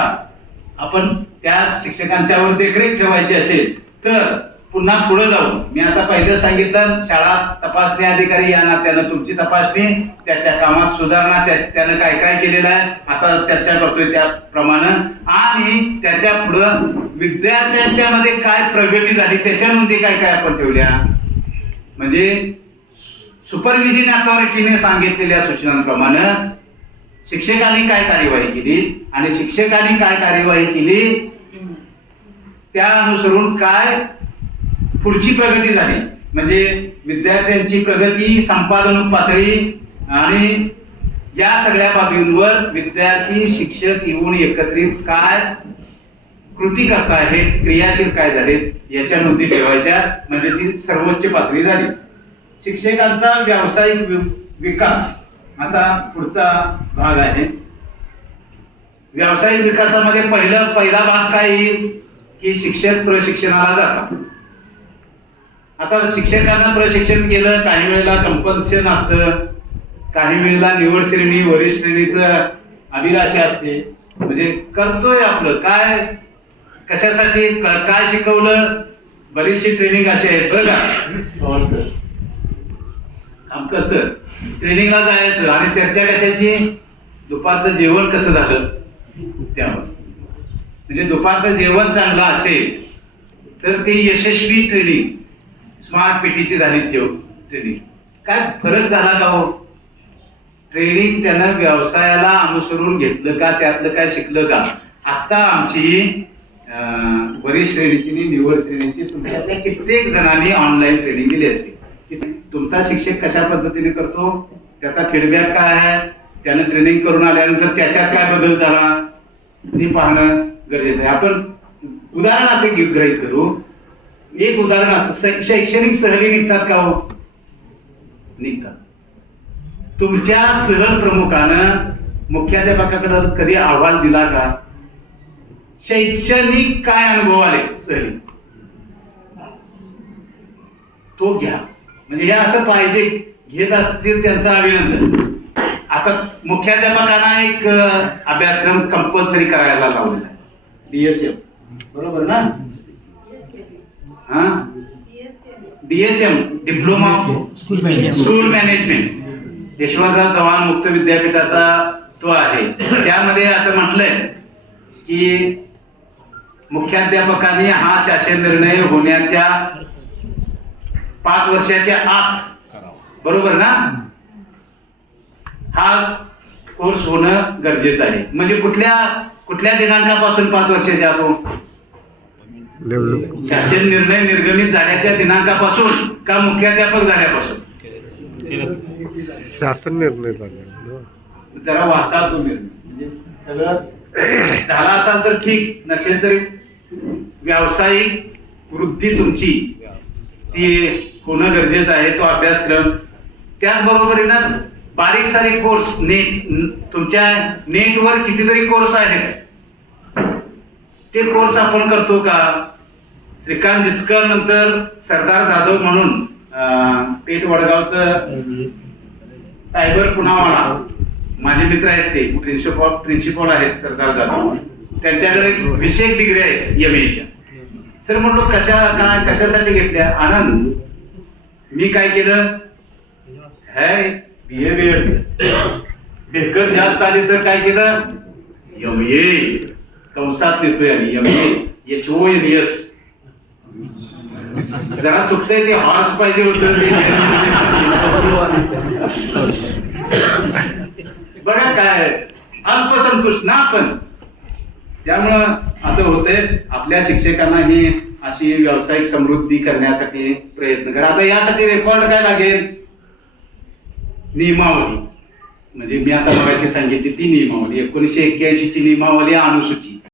आपण त्या शिक्षकांच्यावर देखरेख ठेवायची असेल तर पुन्हा पुढे जाऊन, मी आता पहिलं सांगितलं, शाळा तपासणी अधिकारी या नात्यानं तुमची तपासणी, त्याच्या कामात सुधारणा, त्यानं काय काय केलेलं आहे आता चर्चा करतोय त्याप्रमाणे, आणि त्याच्या पुढं विद्यार्थ्यांच्या मध्ये काय प्रगती झाली त्याच्या नोंदी काय काय आपण ठेवल्या. म्हणजे सुपरव्हिजन अथॉरिटीने सांगितलेल्या सूचनांप्रमाणे शिक्षकांनी काय कार्यवाही केली आणि शिक्षकांनी काय कार्यवाही केली त्या अनुसरून काय पुढची प्रगती झाली. म्हणजे विद्यार्थ्यांची प्रगती, संपादन पातळी आणि या सगळ्या बाबींवर विद्यार्थी शिक्षक येऊन एकत्रित काय कृती करतायत, क्रियाशील काय झालेत याच्या नोंदी ठेवायच्या. म्हणजे ती सर्वोच्च पातळी झाली. शिक्षकांचा व्यावसायिक विकास असा पुढचा भाग आहे. व्यावसायिक विकासामध्ये पहिला भाग काय येईल की शिक्षक प्रशिक्षणाला जातात. आता शिक्षकांना प्रशिक्षण केलं, काही वेळेला कंपल्शन असतं, काही वेळेला निवड श्रेणी, वरिष्ठ श्रेणीचं अभिलाषा असते. म्हणजे करतोय आपलं काय, कशासाठी काय शिकवलं, बरीचशी ट्रेनिंग अशी आहेत बरं का. आमचं ट्रेनिंगला जायचं आणि चर्चा कशाची, दुपारचं जेवण कसं झालं त्यावर. म्हणजे दुपारचं जेवण चांगलं असेल तर ते यशस्वी ट्रेनिंग, स्मार्ट पीटीची झाली ट्रेनिंग. काय फरक झाला का हो? ट्रेनिंग त्यानं व्यवसायाला अनुसरून घेतलं का, त्यातलं काय शिकलं का? आता आमची वरिष्ठ श्रेणीची, निवड श्रेणीची तुमच्यातल्या कित्येक जणांनी ऑनलाईन ट्रेनिंग दिली असते. तुमचा शिक्षक कशा पद्धतीने करतो, त्याचा फीडबॅक काय आहे, त्यानं ट्रेनिंग करून आल्यानंतर त्याच्यात काय बदल झाला ते पाहणं गरजेचं आहे. आपण उदाहरण असं गृहीत करू, एक उदाहरण असं, शैक्षणिक सहली निघतात का हो? निघतात. तुमच्या सहल प्रमुखानं मुख्याध्यापकाकडे कधी अहवाल दिला का? शैक्षणिक काय अनुभव आले सहली, तो घ्या. म्हणजे हे असं पाहिजे, घेत असतील त्यांचं अभिनंदन. आता मुख्याध्यापकांना एक अभ्यासक्रम कंपल्सरी करायला लावलेला आहे, DSM, बरोबर ना? हा, DSM, diploma school management, Yashwantrao Chavan मुक्त विद्यापीठाचा तो आहे. त्यामध्ये असं म्हटलंय की मुख्याध्यापकांनी हा शासन निर्णय होण्याच्या 5 वर्षाच्या आत, बरोबर ना, हा कोर्स होणं गरजेचं आहे. म्हणजे कुठल्या दिनांकापासून 5 वर्षाच्या आत हो? शासन निर्णय निर्गमित झाल्याच्या दिनांकापासून का मुख्याध्यापक झाल्यापासून? शासन निर्णय झाला. जरा वाचा तो निर्णय. म्हणजे सगळं झाला असाल तर ठीक, नसेल तरी व्यावसायिक वृत्ती तुमची ती होणं गरजेचं आहे, तो अभ्यासक्रम. त्याचबरोबरीनं बारीक सारीक कोर्स, तुमच्या नेटवर कितीतरी कोर्स आहेत, ते कोर्स आपण करतो का? श्रीकांत जिचकर नंतर सरदार जाधव म्हणून पेठ वडगावचं सायबर पुनावाला माझे मित्र आहेत, ते प्रिन्सिपल आहेत सरदार जाधव, त्यांच्याकडे विशेष डिग्री आहे MA. सर म्हणलो कशासाठी घेतल्या? आनंद. मी काय केलं, BA ढेकर जास्त आली तर काय केलं, MA कंसात लिहितोय आणि MA HONS. जरा चुकतंय, ते हॉर्स पाहिजे होतं. बघा काय अल्पसंतुष्ट ना आपण. त्यामुळं असं होतंय, आपल्या शिक्षकांना ही अशी व्यावसायिक समृद्धी करण्यासाठी प्रयत्न करा. आता यासाठी रेकॉर्ड काय लागेल? नियमावली. म्हणजे मी आता मगाशी सांगितली ती नियमावली, 1981 ची नियमावली अनुसूची.